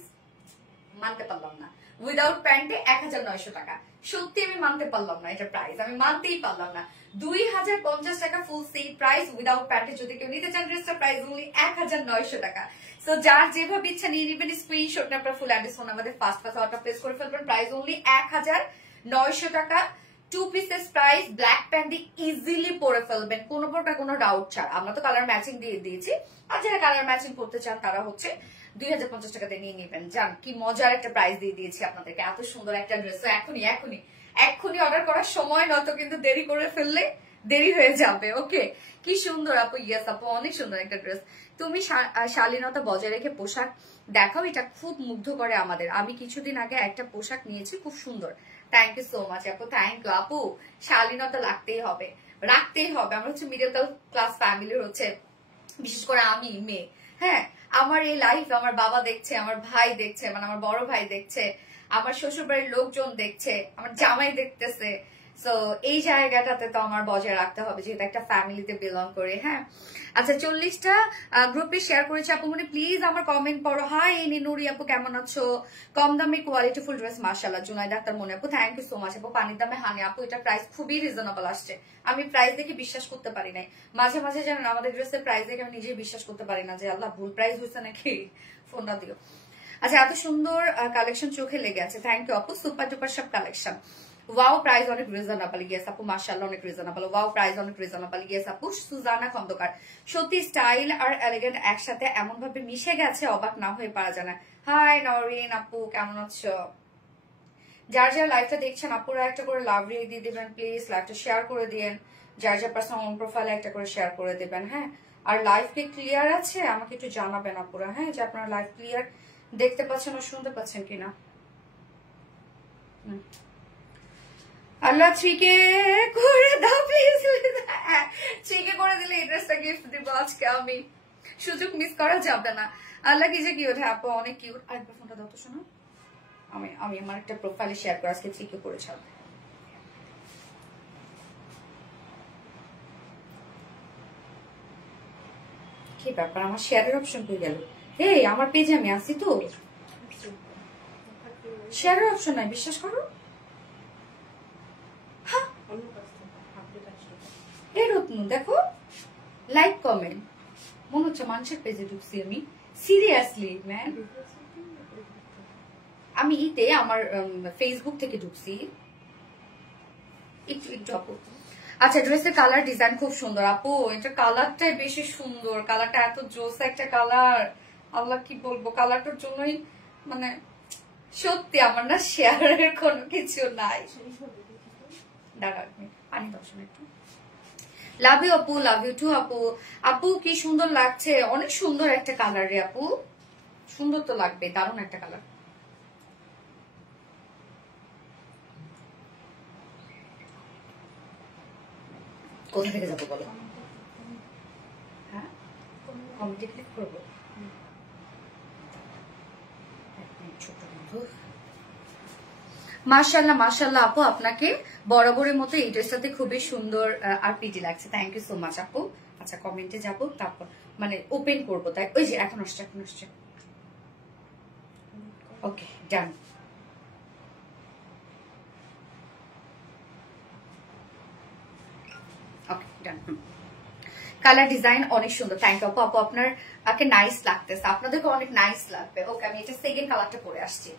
মানতে পারলাম না, উইদাউট প্যান্টে 1900 টাকা। সত্যি আমি মানতে পারলাম না, এটা প্রাইস আমি মানতেই পারলাম না। 2050 টাকা ফুল সেট প্রাইস উইদাউট প্যান্টে। যদি কেউ নিতে চান ড্রেসটা প্রাইস অনলি 1900 টাকা। সো যার যেভাবে ইচ্ছা নিয়ে নেবেন, স্ক্রিনশট আপনার ফুল অ্যাড্রেস ফোন আমাদের ফার্স্ট অর্ডার প্লেস করে ফেলবেন। প্রাইস অনলি 1900 টাকা। 2 পিসেস প্রাইস, ব্ল্যাক প্যান্ট দিয়ে ইজিলি পরে ফেলবেন কোনো প্রকার কোনো ডাউট ছাড়া। আমরা তো কালার ম্যাচিং দিয়ে দিয়েছি, আর যারা কালার ম্যাচিং করতে চান তারা হচ্ছে 2050 টাকাতে নিয়ে নেবেন। জান কি মজার একটা প্রাইস দিয়ে দিয়েছি আপনাদেরকে, এত সুন্দর একটা ড্রেস। এখনই এখনই এখনই অর্ডার করার সময়, নয়তো কিন্তু দেরি করে ফেললে দেরি হয়ে যাবে। ওকে, কি সুন্দর আপু। ইয়েস আপু, অনেক সুন্দর একটা ড্রেস। তুমি শালীনতা বজায় রেখে পোশাক দেখাও, এটা খুব মুগ্ধ করে আমাদের। আমি কিছুদিন আগে একটা পোশাক নিয়েছি, খুব সুন্দর। থ্যাংক ইউ সো মাচ আপু, থ্যাংক ইউ আপু। শালীনতা লাগতেই হবে, রাখতেই হবে। আমরা হচ্ছে মিডল ক্লাস ফ্যামিলির হচ্ছে, বিশেষ করে আমি মেয়ে। হ্যাঁ, আমার এই লাইফ আমার বাবা দেখছে, আমার ভাই দেখছে, মানে আমার বড় ভাই দেখছে, আমার শ্বশুর বাড়ির লোকজন দেখছে, আমার জামাই দেখতেছে। সো এই জায়গাটাতে তো আমার বজায় রাখতে হবে, যেহেতু একটা ফ্যামিলিতে বিলং করে। হ্যাঁ, আচ্ছা 40টা গ্রুপে শেয়ার করেছি আপু মনে, প্লিজ আমার কমেন্ট পড়ো। হাই এনি নুরি আপু, কেমন আছো? কম দামে কোয়ালিটি ফুল ড্রেস মাশাআল্লাহ। জুনাইদা আক্তার মনে আপু, থ্যাংক ইউ সো মাচ আপু। পানির দামে হানি আপু, এটা প্রাইস খুবই রিজনেবল আসছে। আমি প্রাইস দেখে বিশ্বাস করতে পারি নাই। মাঝে মাঝে জানেন আমাদের ড্রেসের প্রাইস দেখে আমি নিজেই বিশ্বাস করতে পারি না যে আল্লাহ ভুল প্রাইস হয়েছে নাকি, ফোনটা দিও। আচ্ছা, এত সুন্দর কালেকশন চোখে লেগে আছে। থ্যাংক ইউ আপু। সুপার ডুপার সব কালেকশন। ওয়াও, প্রাইস অনেক রিজনেবল। ইয়েস আপু, মাশাআল্লাহ অনেক রিজনেবল। ওয়াও, প্রাইস অনেক রিজনেবল। ইয়েস আপু। সুজানা খন্দকার, সত্যি স্টাইল আর এলিগেন্ট একসাথে এমন ভাবে মিশে গেছে, অবাক না হয়ে পারা যায় না। হাই নরিন আপু, কেমন আছো? যার যার লাইভটা দেখছেন আপুরা একটা করে লাভ রিয়ে দিয়ে দিবেন প্লিজ। লাইভটা শেয়ার করে দিন, যার যার পার্সোনাল প্রোফাইলে একটা করে শেয়ার করে দিবেন। হ্যাঁ, আর লাইভ কি ক্লিয়ার আছে আমাকে একটু জানাবেন আপুরা। হ্যাঁ, যে আপনারা লাইভ ক্লিয়ার দেখতে পাচ্ছেন ও শুনতে পাচ্ছেন কিনা। আল্লাহ 3K করে দাও প্লিজ। 3K করে দিলে এই ড্রেসটা গিফট দিব আজকে আমি, সুযোগ মিস করা যাবে না। আল্লাহ কি যে কিউট। হ্যাঁ আপু, অনেক কিউট। আরেকবার ফোনটা দাও তো শোনো। আমি আমার একটা প্রোফাইলে শেয়ার করে আজকে 3K করে ছাড়বো। কি ব্যাপার, আমার শেয়ারের অপশন পেয়ে গেল? এই আমার পেজে আমি আসি তো, শেয়ারের অপশন নাই, বিশ্বাস করো। দেখো লাইক কমেন্ট, মনে হচ্ছে মানুষের পেজে ঢুকছি আমি। সিরিয়াসলি ম্যান, আমি ইতে আমার ফেসবুক থেকে ঢুকছি। একটু আপু। আচ্ছা, ড্রেসের কালার ডিজাইন খুব সুন্দর আপু। এটা কালারটাই বেশি সুন্দর, কালারটা এত জোস একটা কালার। আল্লাহ কি বলবো, কালারটার জন্যই মানে সত্যি আমার না শেয়ারের কোনো কিছু নাই। দাঁড়া, পানি দর্শন একটু। লাভ ইউ আপু, লাভ ইউ টু আপু। আপু কি সুন্দর লাগছে, অনেক সুন্দর একটা কালার রে আপু। সুন্দর তো লাগবে, দারুণ একটা কালার। কোথা থেকে যাবো বলো? হ্যাঁ, কমেন্টে ক্লিক করবো। ছোট বন্ধু, মাশাআল্লাহ মাশাআল্লাহ আপু, আপনাকে বরাবরের মতো এই ড্রেসটাতে খুবই সুন্দর আর প্রিটি লাগছে। থ্যাংক ইউ সো মাচ আপু। আচ্ছা, কমেন্টে যাবো, তারপর মানে ওপেন করবো, তাই ওই যে এখন আসছে। ওকে, ডান। ওকে, ডান। কালার ডিজাইন অনেক সুন্দর। থ্যাংক ইউ আপু। আপু আপনাকে নাইস লাগতেছে, আপনাদেরকে অনেক নাইস লাগবে। ওকে, আমি এটা সেকেন্ড কালারটা পরে আসছি।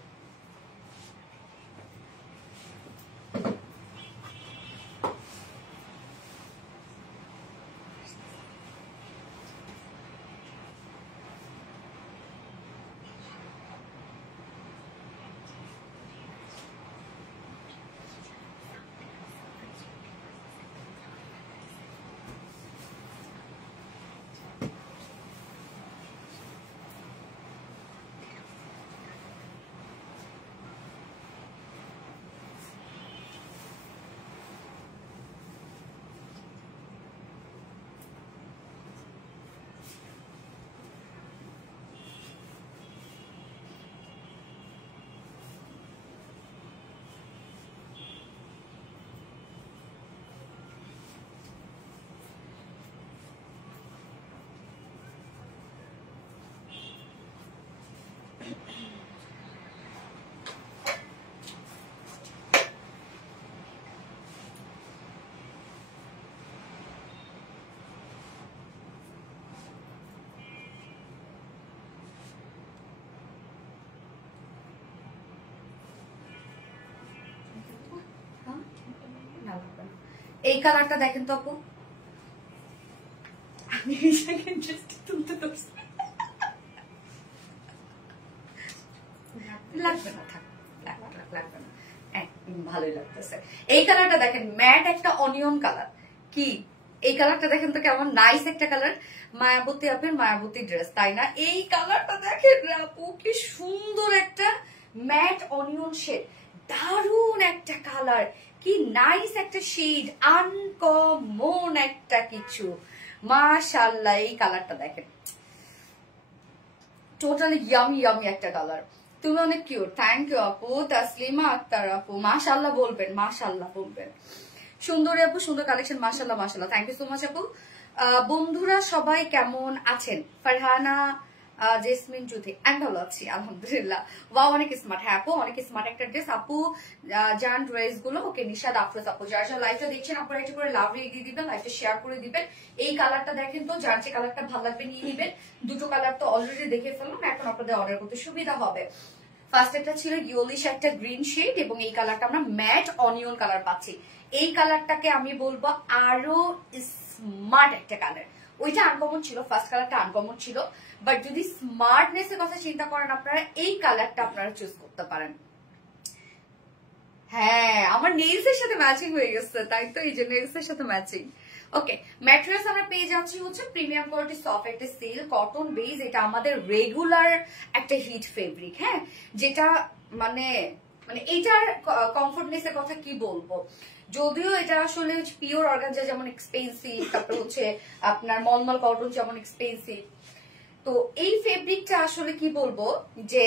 এই কালারটা দেখেন তো আপু, আমি তুলতে পারছি লাগবে না, থাক লাগবে না, ভালোই লাগতেছে। এই কালারটা দেখেন, ম্যাট একটা অনিয়ন কালার, কি এই কালারটা দেখেন তো কেমন নাইস একটা কালার। মায়াবতী আপের মায়াবতী ড্রেস, তাই না? এই কালারটা দেখেন আপু, কি সুন্দর একটা ম্যাট অনিয়ন শেড, দারুন একটা কালার, কি নাইস একটা শেড, আনকমন একটা কিছু, মাশাআল্লাহ। এই কালারটা দেখেন, টোটালি ইয়ামি ইয়ামি একটা কালার। তুমি অনেক কিউট, থ্যাংক ইউ আপু। তাসলিমা আক্তার আপু, মাশাআল্লাহ বলবেন, মাশাআল্লাহ বলবেন। সুন্দরী আপু, সুন্দর কালেকশন, মাশাআল্লাহ মাশাআল্লাহ, থ্যাংক ইউ সো মাচ আপু। বন্ধুরা সবাই কেমন আছেন? ফারহানা জেসমিন জুথি, আমি ভালো আছি আলহামদুলিল্লাহ। ওয়াও, অনেক স্মার্ট। হ্যাঁ আপু, অনেক স্মার্ট একটা ড্রেস আপু। জান ড্রেস গুলো ওকে। নিশাদ আফরোজ আপু, যারা যারা লাইভটা দেখছেন আপনারা একটা করে লাভ রেখে দিয়ে দিবেন, লাইভটা শেয়ার করে দিবেন। এই কালারটা দেখেন তো, যার যে কালারটা ভালো লাগবে নিয়ে নিবেন। দুটো কালার তো অলরেডি দেখে ফেললাম, এখন আপনাদের অর্ডার করতে সুবিধা হবে। ফার্স্ট একটা ছিল ইয়েলিশ একটা গ্রিন শেড, এবং এই কালারটা আমরা ম্যাট অনিয়ন কালার পাচ্ছি। এই কালারটাকে আমি বলবো আরো স্মার্ট একটা কালার। ওইটা আনকমন ছিল, ফার্স্ট কালারটা আনকমন ছিল, বাট যদি স্মার্টনেস এর কথা চিন্তা করেন আপনারা, এই কালারটা আপনারা চুজ করতে পারেন। হ্যাঁ, আমার নেইলস এর সাথে ম্যাচিং হয়ে গেছে, তাই তো, এই যে নেইলস এর সাথে ম্যাচিং। ওকে, ম্যাটেরিয়ালস আমরা পেয়ে যাচ্ছি হচ্ছে প্রিমিয়াম কোয়ালিটি সফট একটা সিল্ক কটন বেস। এটা আমাদের রেগুলার একটা হিট ফেব্রিক, হ্যাঁ, যেটা মানে মানে এইটার কমফোর্টনেস এর কথা কি বলবো। যদিও এটা আসলে পিওর অর্গানজা যেমন এক্সপেন্সিভ, তারপর হচ্ছে আপনার মলমল কটন যেমন এক্সপেন্সিভ, তো এই ফেব্রিকটা আসলে কি বলবো যে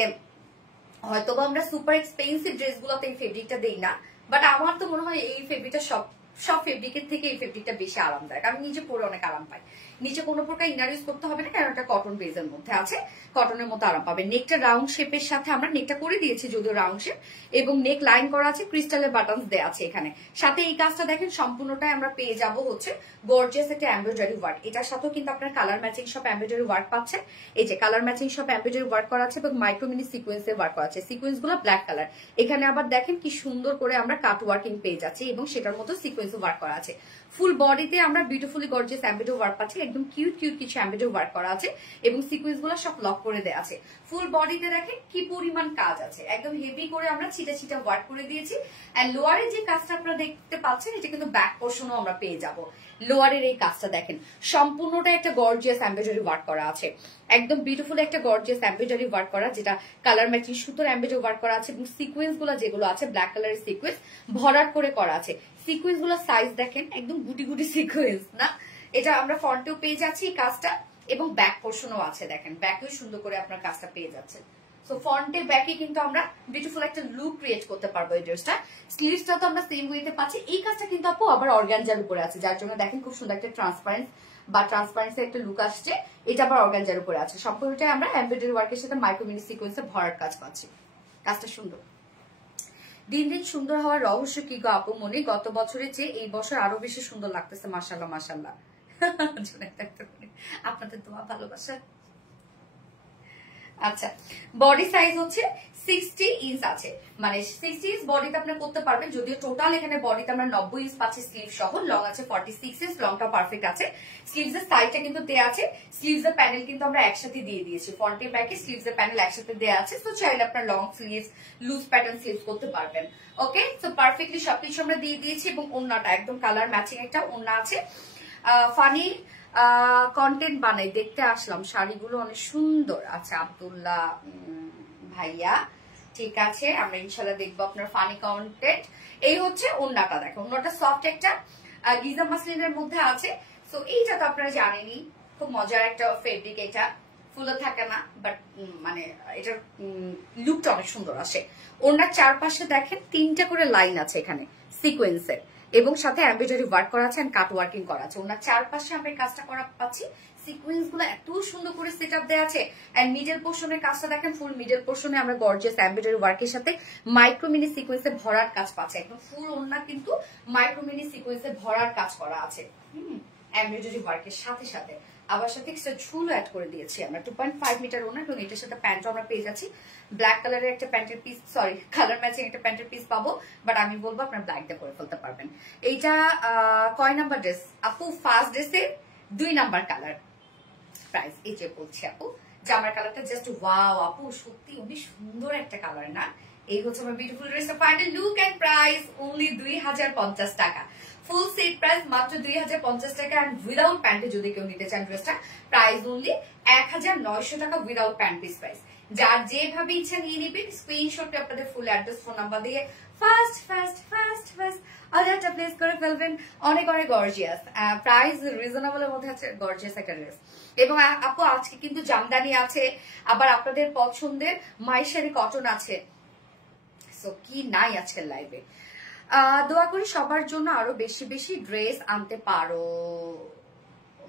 হয়তোবা আমরা সুপার এক্সপেন্সিভ ড্রেসগুলোতে এই ফেব্রিকটা দেই না, বাট আমার তো মনে হয় এই ফেব্রিকটা সব ফেব্রিকের থেকে এই ফেব্রিকটা বেশি আরামদায়ক। আমি নিজে পরে অনেক আরাম পাই। নিচে কোনো প্রকার ইনার ইউজ করতে হবে না, কারণ এটা কটন বেজের মধ্যে আছে, কটনের মতো আরাম পাবে। নেকটা রাউন্ড শেপের সাথে আমরা নেকটা করে দিয়েছি, যদিও রাউন্ড শেপ, এবং নেক লাইন করা আছে, ক্রিস্টালের বাটনস দেওয়া আছে এখানে। সাথে এই কাজটা দেখেন সম্পূর্ণটাই আমরা পেয়ে যাব হচ্ছে গর্জিয়াস একটা এমব্রয়ডারি ওয়ার্ক। এটার সাথেও কিন্তু আপনার কালার ম্যাচিং সব এমব্রয়ডারি ওয়ার্ক পাচ্ছেন। এই যে কালার ম্যাচিং সব এমব্রয়ডারি ওয়ার্ক করা আছে এবং মাইক্রোমিনি সিকোয়েন্সের ওয়ার্ক করা আছে। সিকোয়েন্স গুলো ব্ল্যাক কালার। এখানে আবার দেখেন কি সুন্দর করে আমরা কাট ওয়ার্কিং পেয়ে যাচ্ছি, এবং সেটার মতো সিকোয়েন্স ওয়ার্ক করা আছে। ফুল বডিতে আমরা বিউটিফুলি গর্জিয়াস এমব্রয়ডারি ওয়ার্ক পাচ্ছি, একদম কিউট কিউট কিছু এমব্রয়ডারি ওয়ার্ক করা আছে, এবং সিকোয়েন্স গুলো সব লক করে দেওয়া আছে। ফুল বডিতে দেখেন কি পরিমাণ কাজ আছে, একদম হেভি করে আমরা ছিটা ছিটা ওয়ার্ক করে দিয়েছি। এন্ড লোয়ারে যে কাজটা আপনারা দেখতে পাচ্ছেন, এটা কিন্তু ব্যাক পোর্শনও আমরা পেয়ে যাব। লোয়ারের এই কাজটা দেখেন, সম্পূর্ণটা একটা গর্জিয়াস এমব্রয়ডারি ওয়ার্ক করা আছে, একদম বিউটিফুল একটা গর্জিয়াস এমব্রয়ডারি ওয়ার্ক করা, যেটা কালার ম্যাচিং সুতোর এমব্রয়ডারি ওয়ার্ক করা আছে, এবং সিকোয়েন্স গুলো যেগুলো আছে ব্ল্যাক কালারের সিকোয়েন্স ভরাট করে করা আছে। সিকোয়েন্স গুলো সাইজ দেখেন, একদম গুটি গুটি সিকোয়েন্স না। এটা আমরা ফ্রন্টেও পেয়ে যাচ্ছি এই কাজটা, এবং ব্যাক পোর্শনও আছে, দেখেন ব্যাকেও সুন্দর করে আপনার কাজটা পেয়ে যাচ্ছে। সো ফ্রন্টে ব্যাকে কিন্তু আমরা বিউটিফুল একটা লুক ক্রিয়েট করতে পারবো এই ড্রেসটা। স্লিভসটা তো আমরা সেম ওয়েতে পাচ্ছি। এই কাজটা কিন্তু আপু আবার অর্গানজার উপরে আছে, যার জন্য দেখেন খুব সুন্দর একটা ট্রান্সপারেন্সি একটা লুক আসছে। এটা আবার অর্গানজার উপরে আছে। সম্পূর্ণটাই আমরা এমব্রয়ডারি ওয়ার্কের সাথে মাইক্রোমিনি সিকোয়েন্সে ভরার কাজ পাচ্ছি। কাজটা সুন্দর। দিন দিন সুন্দর হওয়ার রহস্য কি গো আপু মনে? গত বছরের চেয়ে এই বছর আরো বেশি সুন্দর লাগতেছে, মাশাআল্লাহ মাশাআল্লাহ। আপনাদের দোয়া ভালোবাসা। আচ্ছা, বডি সাইজ হচ্ছে 60 ইঞ্চ আছে, মানে 60 ইঞ্চ বডিতে আপনি করতে পারবেন। যদিও টোটাল এখানে বডিতে আমরা 90 ইঞ্চ পাচ্ছি স্লিভ সহ। লং আছে 46 ইঞ্চ, লংটা পারফেক্ট আছে। স্লিভস এর সাইডটা কিন্তু দেয়া আছে, স্লিভস এর প্যানেল কিন্তু আমরা একসাথে দিয়ে দিয়েছি, ফ্রন্টে ব্যাকে স্লিভস এর প্যানেল একসাথে দেয়া আছে। তো চাইলে আপনার long sleeves, loose pattern sleeves করতে পারবেন। ওকে, সো পারফেক্টলি সবকিছু আমরা দিয়ে দিয়েছি, এবং ওন্নাটা একদম কালার ম্যাচিং একটা ওন্না আছে। ফানি কন্টেন্ট বানাই, দেখতে আসলাম, শাড়িগুলো অনেক সুন্দর। আচ্ছা আব্দুল্লাহ ভাইয়া, ঠিক আছে, আমরা ইনশাল্লাহ দেখবো আপনার ফানি কন্টেন্ট। এই হচ্ছে ওন্নাটা, দেখো ওন্নাটা সফট একটা গিজা মাসলিনের মধ্যে আছে। সো এইটা তো আপনারা জানেনই, খুব মজার একটা ফেব্রিক। এটা ফুলও থাকে না, বাট মানে এটার লুকটা অনেক সুন্দর আসে। ওনার চারপাশে দেখেন 3টা করে লাইন আছে এখানে সিকোয়েন্সের, এবং সাথে এমব্রয়ডারি ওয়ার্ক করা আছে, কাট ওয়ার্কিং করা আছে। ওনার চারপাশে আমরা এই কাজটা করা পাচ্ছি। সিকোয়েন্স গুলো এত সুন্দর করে সেট আপ দেওয়া আছে। এন্ড মিডল পোর্শনের কাজটা দেখেন, ফুল মিডল পোর্শনে আমরা গর্জিয়াস এমব্রয়ডারি ওয়ার্কের সাথে মাইক্রোমিনি সিকোয়েন্সে ভরার কাজ পাচ্ছি। একদম ফুল ওন্না কিন্তু মাইক্রোমিনি সিকোয়েন্সে ভরার কাজ করা আছে, এমব্রয়ডারি ওয়ার্কের সাথে সাথে। আবার সাথে একটা ঝুল অ্যাড করে দিয়েছি আমরা 2.5 মিটার ওনা, এবং এটার সাথে প্যান্টও আমরা পেয়ে যাচ্ছি। ব্ল্যাক কালারের একটা প্যান্টের পিস, সরি কালার ম্যাচিং একটা প্যান্টের পিস পাবো, বাট আমি বলবো আপনার ব্ল্যাক দিয়ে করে ফেলতে পারবেন। এইটা কয় নাম্বার ড্রেস আপু? ফার্স্ট ড্রেসের 2 নাম্বার কালার। প্রাইস এই যে বলছি আপু, জামার কালারটা জাস্ট ওয়াও আপু, সত্যি অনেক সুন্দর একটা কালার না? এই হচ্ছে আমার বিউটিফুল ড্রেসের final look and price only 2050 টাকা। ফুল সেট প্রাইস মাত্র 2050 টাকা, এন্ড উইদাউট প্যান্টে যদি কেউ নিতে চান ড্রেসটা প্রাইস অনলি 1900 টাকা উইদাউট প্যান্ট পিস প্রাইস। যার যেভাবে ইচ্ছা নিয়ে নিবেন, স্ক্রিনশটে আপনাদের ফুল অ্যাড্রেস ফোন নাম্বার দিয়ে ফার্স্ট ফার্স্ট ফার্স্ট ফার্স্ট অর্ডারটা প্লেস করে ফেলবেন। অনেক অনেক গর্জিয়াস, প্রাইস রিজনেবলের মধ্যে আছে, গর্জিয়াস একটা ড্রেস। এবং আপু আজকে কিন্তু জামদানি আছে, আবার আপনাদের পছন্দের মাইশারি কটন আছে, সো কি নাই আজকের লাইভে। দোয়া করি সবার জন্য আরো বেশি বেশি ড্রেস আনতে পারো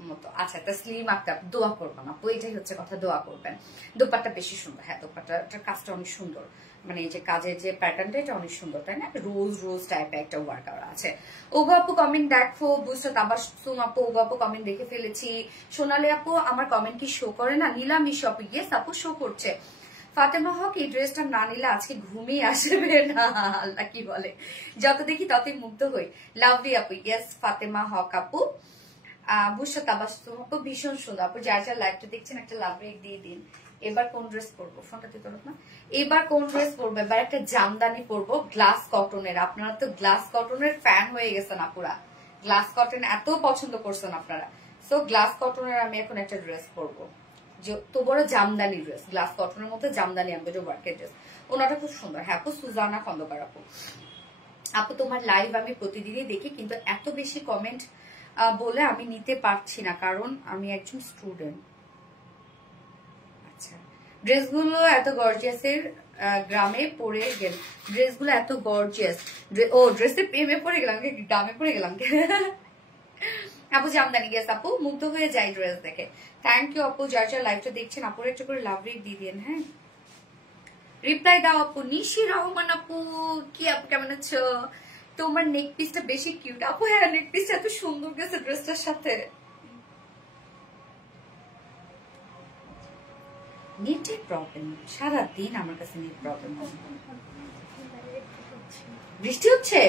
মতো। আচ্ছা তাসলিম আক্তার, দোয়া করবেন আপু, এটাই হচ্ছে কথা, দোয়া করবেন। দোপাট্টা বেশি সুন্দর, হ্যাঁ দোপাট্টাটার কাজটা অনেক সুন্দর, মানে এই যে কাজের যে প্যাটার্নটা এটা অনেক সুন্দর, তাই না? রোজ রোজ টাইপের একটা ওয়ার্ক করা আছে। ওগো আপু কমেন্ট দেখো, বুঝছো? তাবাসসুম আপু, ওগো আপু কমেন্ট দেখে ফেলেছি। সোনালী আপু আমার কমেন্ট কি শো করে না? নিলামি শপে, ইয়েস আপু শো করছে। ফাতেমা হক, এই ড্রেসটা না নিলে আজকে ঘুমিয়ে আসবে না, আল্লাহ কি বলে, যত দেখি ততই মুগ্ধ হই। লাভলি আপু, ইয়েস ফাতেমা হক আপু। বুঝছো তাবাসসুম আপু ভীষণ সুন্দর আপু, যার যার লাইভটা দেখছেন একটা লাভ রেক দিয়ে দিন। এবার কোন ড্রেস পরবো? ফোনটা দিতে না। এবার কোন ড্রেস পরবো? এবার একটা জামদানি পরবো গ্লাস কটনের। আপনারা তো গ্লাস কটনের ফ্যান হয়ে গেছেন আপুরা, গ্লাস কটন এত পছন্দ করছেন আপনারা, সো গ্লাস কটনের আমি এখন একটা ড্রেস পরবো, তো বড় জামদানি ড্রেস, গ্লাস কটনের মধ্যে জামদানি এমব্রয়ডারি ওয়ার্কের ড্রেস। ওনাটা খুব সুন্দর। হ্যাঁ আপু সুজানা খন্দকার আপু, আপু তোমার লাইভ আমি প্রতিদিনই দেখি, কিন্তু এত বেশি কমেন্ট বলে আমি নিতে পারছি না, কারণ আমি একজন স্টুডেন্ট। আচ্ছা ড্রেসগুলো এত গর্জিয়াসের, গ্রামে পড়ে গেল ড্রেসগুলো এত গর্জিয়াস, ও ড্রেসের প্রেমে পড়ে গেলাম, গ্রামে পড়ে গেলাম। আপু জামদানি, গেস আপু মুগ্ধ হয়ে যাই ড্রেস দেখে। থ্যাংক ইউ আপু, যার যার লাইভটা দেখছেন আপুর একটা করে লাভ রেক দিয়ে দিন। হ্যাঁ রিপ্লাই দাও আপু। নিশি রহমান আপু, কি আপু কেমন আছো? তোমার নেক পিসটা বেশি কিউট আপু। হ্যাঁ নেক পিসটা এত সুন্দর গেছে ড্রেসটার সাথে। নেটের প্রবলেম, সারাদিন আমার কাছে নেট প্রবলেম। বৃষ্টি হচ্ছে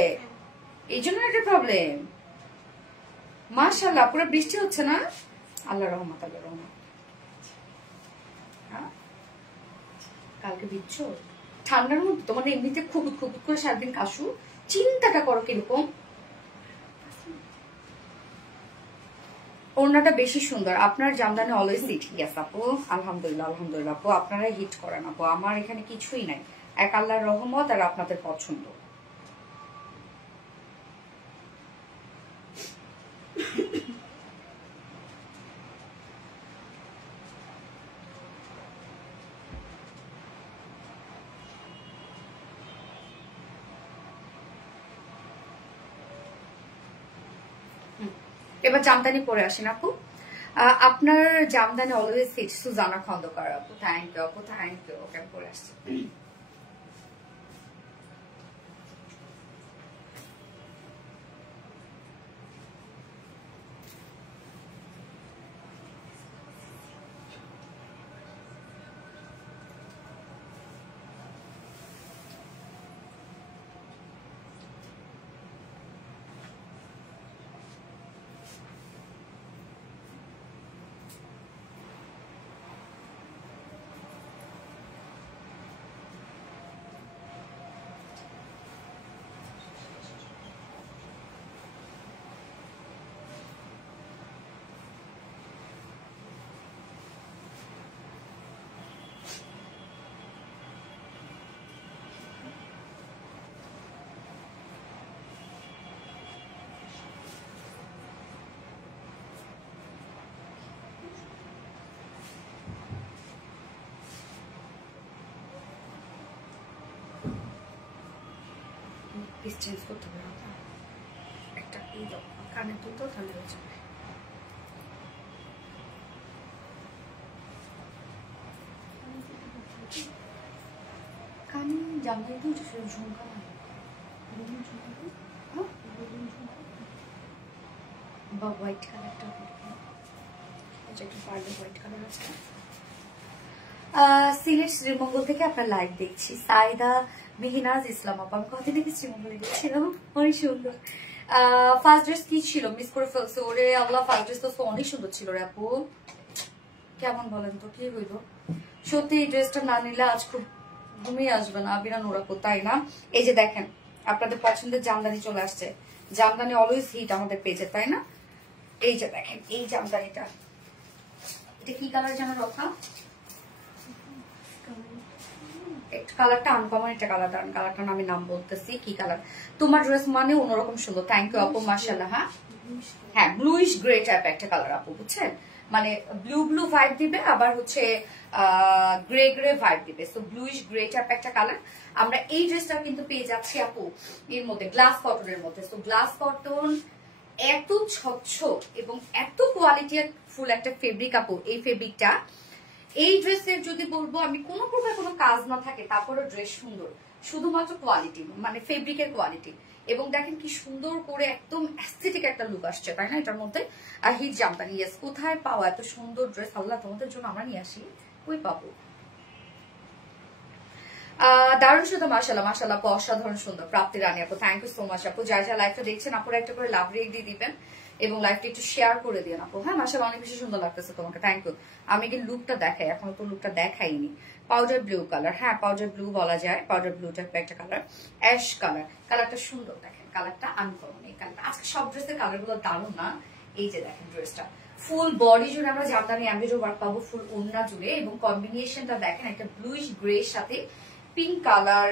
এই জন্য একটা প্রবলেম। মাশাআল্লাহ পুরো বৃষ্টি হচ্ছে না? আল্লাহ রহমত, আল্লাহ রহমত। কালকে দিচ্ছ ঠান্ডার মধ্যে তোমার এমনিতে খুব খুব করে সারাদিন কাশু, চিন্তাটা করো কিরকম। ওড়নাটা বেশি সুন্দর, আপনার জামদানি অলওয়েজ হিট। ইয়েস আপু আলহামদুলিল্লাহ, আলহামদুলিল্লাহ আপু, আপনারাই হিট করেন আপু, আমার এখানে কিছুই নাই, এক আল্লাহর রহমত আর আপনাদের পছন্দ। এবার জামদানি পরে আসেন আপু, আপনার জামদানি অলওয়েজ হিট। সুজানা খন্দকার আপু, থ্যাংক ইউ আপু, থ্যাংক ইউ। ওকে পরে আসছি। পিস চেঞ্জ করতে হবে, একটা কানে দুটো তাহলে হয়ে যাবে। কানে জামদানি তো ঝুমকা বা হোয়াইট কালারটা একটা পার্লে হোয়াইট কালার আছে। সিলেট শ্রীমঙ্গল থেকে আপনার লাইভ দেখছি। সাইদা মেহিনাজ ইসলাম আপা, আমি কতদিন আগে শ্রীমঙ্গলে গেছিলাম, অনেক সুন্দর। ফার্স্ট ড্রেস কি ছিল, মিস করে ফেলছে ওরে আল্লাহ। ফার্স্ট ড্রেস তো অনেক সুন্দর ছিল রে আপু, কেমন বলেন তো, কি হইল সত্যি এই ড্রেসটা না নিলে আজ খুব ঘুমিয়ে আসবে না আবিরা নোরাপু, তাই না? এই যে দেখেন আপনাদের পছন্দের জামদানি চলে আসছে। জামদানি অলওয়েজ হিট আমাদের পেজে, তাই না? এই যে দেখেন এই জামদানিটা, এটা কি কালার যেন রক্ষা, কালারটা আনকমন একটা কালার, দাঁড়ান কালারটার আমি নাম বলতেছি কি কালার। তোমার ড্রেস মানে অন্যরকম সুন্দর, থ্যাংক ইউ আপু মাশাআল্লাহ। হ্যাঁ ব্লুইশ গ্রে টাইপ একটা কালার আপু, বুঝছেন, মানে ব্লু ব্লু ভাইব দিবে, আবার হচ্ছে গ্রে গ্রে ভাইব দিবে। সো ব্লুইশ গ্রে টাইপ একটা কালার। আমরা এই ড্রেসটা কিন্তু পেয়ে যাচ্ছি আপু এর মধ্যে গ্লাস কটনের মধ্যে। সো গ্লাস কটন এত স্বচ্ছ এবং এত কোয়ালিটি ফুল একটা ফেব্রিক আপু। এই ফেব্রিকটা এই ড্রেসের যদি বলবো আমি কোনো প্রকার কোনো কাজ না থাকে তারপরে ড্রেস সুন্দর, শুধুমাত্র কোয়ালিটি মানে ফেব্রিকের কোয়ালিটি। এবং দেখেন কি সুন্দর করে একদম অ্যাস্থেটিক একটা লুক আসছে, তাই না এটার মধ্যে। আর হিট জামদানি, ইয়েস, কোথায় পাওয়া এত সুন্দর ড্রেস আল্লাহ তোমাদের জন্য আমরা নিয়ে আসি, কই পাবো। দারুণ সুন্দর, মাশাআল্লাহ মাশাআল্লাহ, অসাধারণ সুন্দর। প্রাপ্তি রানী আপু, থ্যাংক ইউ সো মাচ আপু। যারা যারা লাইভটা দেখছেন আপুরা একটা করে লাভ রেক দিয়ে দিবেন এবং লাইভটা একটু শেয়ার করে দিন আপু। হ্যাঁ মাশাআল্লাহ অনেক বেশি সুন্দর লাগতেছে তোমাকে, থ্যাংক ইউ। আমি কি লুকটা দেখাই, এখন তো লুকটা দেখাইনি। পাউডার ব্লু কালার, হ্যাঁ পাউডার ব্লু বলা যায়, পাউডার ব্লু টাইপ একটা কালার, অ্যাশ কালার। কালারটা সুন্দর, দেখেন কালারটা আনকমন। এই কালারটা আজকে সব ড্রেসের কালার গুলো দারুণ না। এই যে দেখেন ড্রেসটা ফুল বডি জুড়ে আমরা জামদানি এমব্রয়ডারি ওয়ার্ক পাবো, ফুল ওড়না জুড়ে, এবং কম্বিনেশনটা দেখেন একটা ব্লুইশ গ্রে সাথে পিঙ্ক কালার,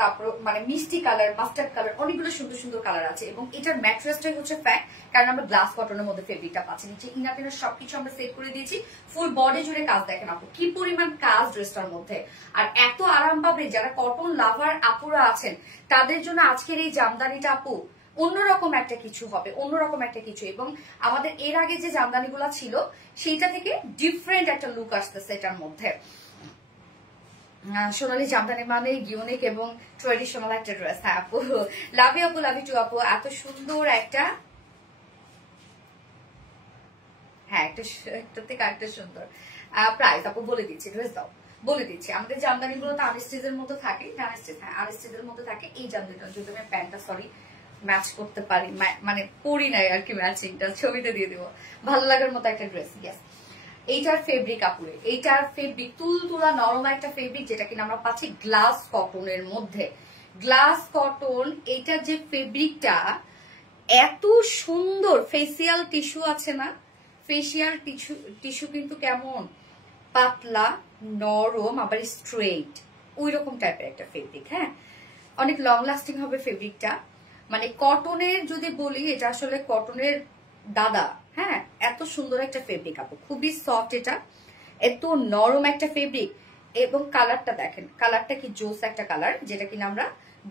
তারপর মানে মিষ্টি কালার, মাস্টার্ড কালার, অনেকগুলো সুন্দর সুন্দর কালার আছে। এবং এটার ম্যাট্রেসটাই হচ্ছে ফ্যাক্ট, কারণ আমরা গ্লাস কটনের মধ্যে ফেব্রিকটা পাচ্ছি। নিচে ইনার টিনার সবকিছু আমরা সেট করে দিয়েছি। ফুল বডি জুড়ে কাজ দেখেন আপু, কি পরিমাণ কাজ ড্রেসটার মধ্যে। আর এত আরাম পাবে যারা কটন লাভার আপুরা আছেন তাদের জন্য আজকের এই জামদানিটা আপু অন্যরকম একটা কিছু হবে, অন্যরকম একটা কিছু। এবং আমাদের এর আগে যে জামদানিগুলো ছিল সেইটা থেকে ডিফারেন্ট একটা লুক আসতেছে এটার মধ্যে। সোনালী জামদানি মানে ইউনিক এবং ট্রেডিশনাল একটা ড্রেস। হ্যাঁ আপু, লাভি আপু, লাভি টু আপু, এত সুন্দর একটা, হ্যাঁ একটা থেকে আরেকটা সুন্দর। প্রাইস আপু বলে দিচ্ছি, ড্রেস দাও বলে দিচ্ছি। আমাদের জামদানি গুলো তো আনস্টিচের মধ্যে থাকে, আনস্টিচের মধ্যে থাকে। এই জামদানিটা যদি আমি প্যান্টটা সরি ম্যাচ করতে পারি, মানে পরি নাই আর কি, ম্যাচিংটা ছবিতে দিয়ে দেবো, ভালো লাগার মতো একটা ড্রেস। ইয়েস, এইটার ফেব্রিক আপুরে, এইটার ফেব্রিক তুলতুলা নরম একটা ফেব্রিক, যেটা কিনা আমরা পাচ্ছি গ্লাস কটনের মধ্যে। গ্লাস কটন, এইটার যে ফেব্রিকটা এত সুন্দর। ফেসিয়াল টিস্যু আছে না, ফেসিয়াল টিস্যু কিন্তু কেমন পাতলা নরম আবার স্ট্রেট, ওই রকম টাইপের একটা ফেব্রিক। হ্যাঁ অনেক লং লাস্টিং হবে ফেব্রিকটা। মানে কটনের যদি বলি, এটা আসলে কটনের দাদা। হ্যাঁ এত সুন্দর একটা ফেব্রিক আপু, খুবই সফট, এটা এত নরম একটা ফেব্রিক। এবং কালারটা দেখেন, কালারটা কি জোস একটা কালার, যেটা কিনা আমরা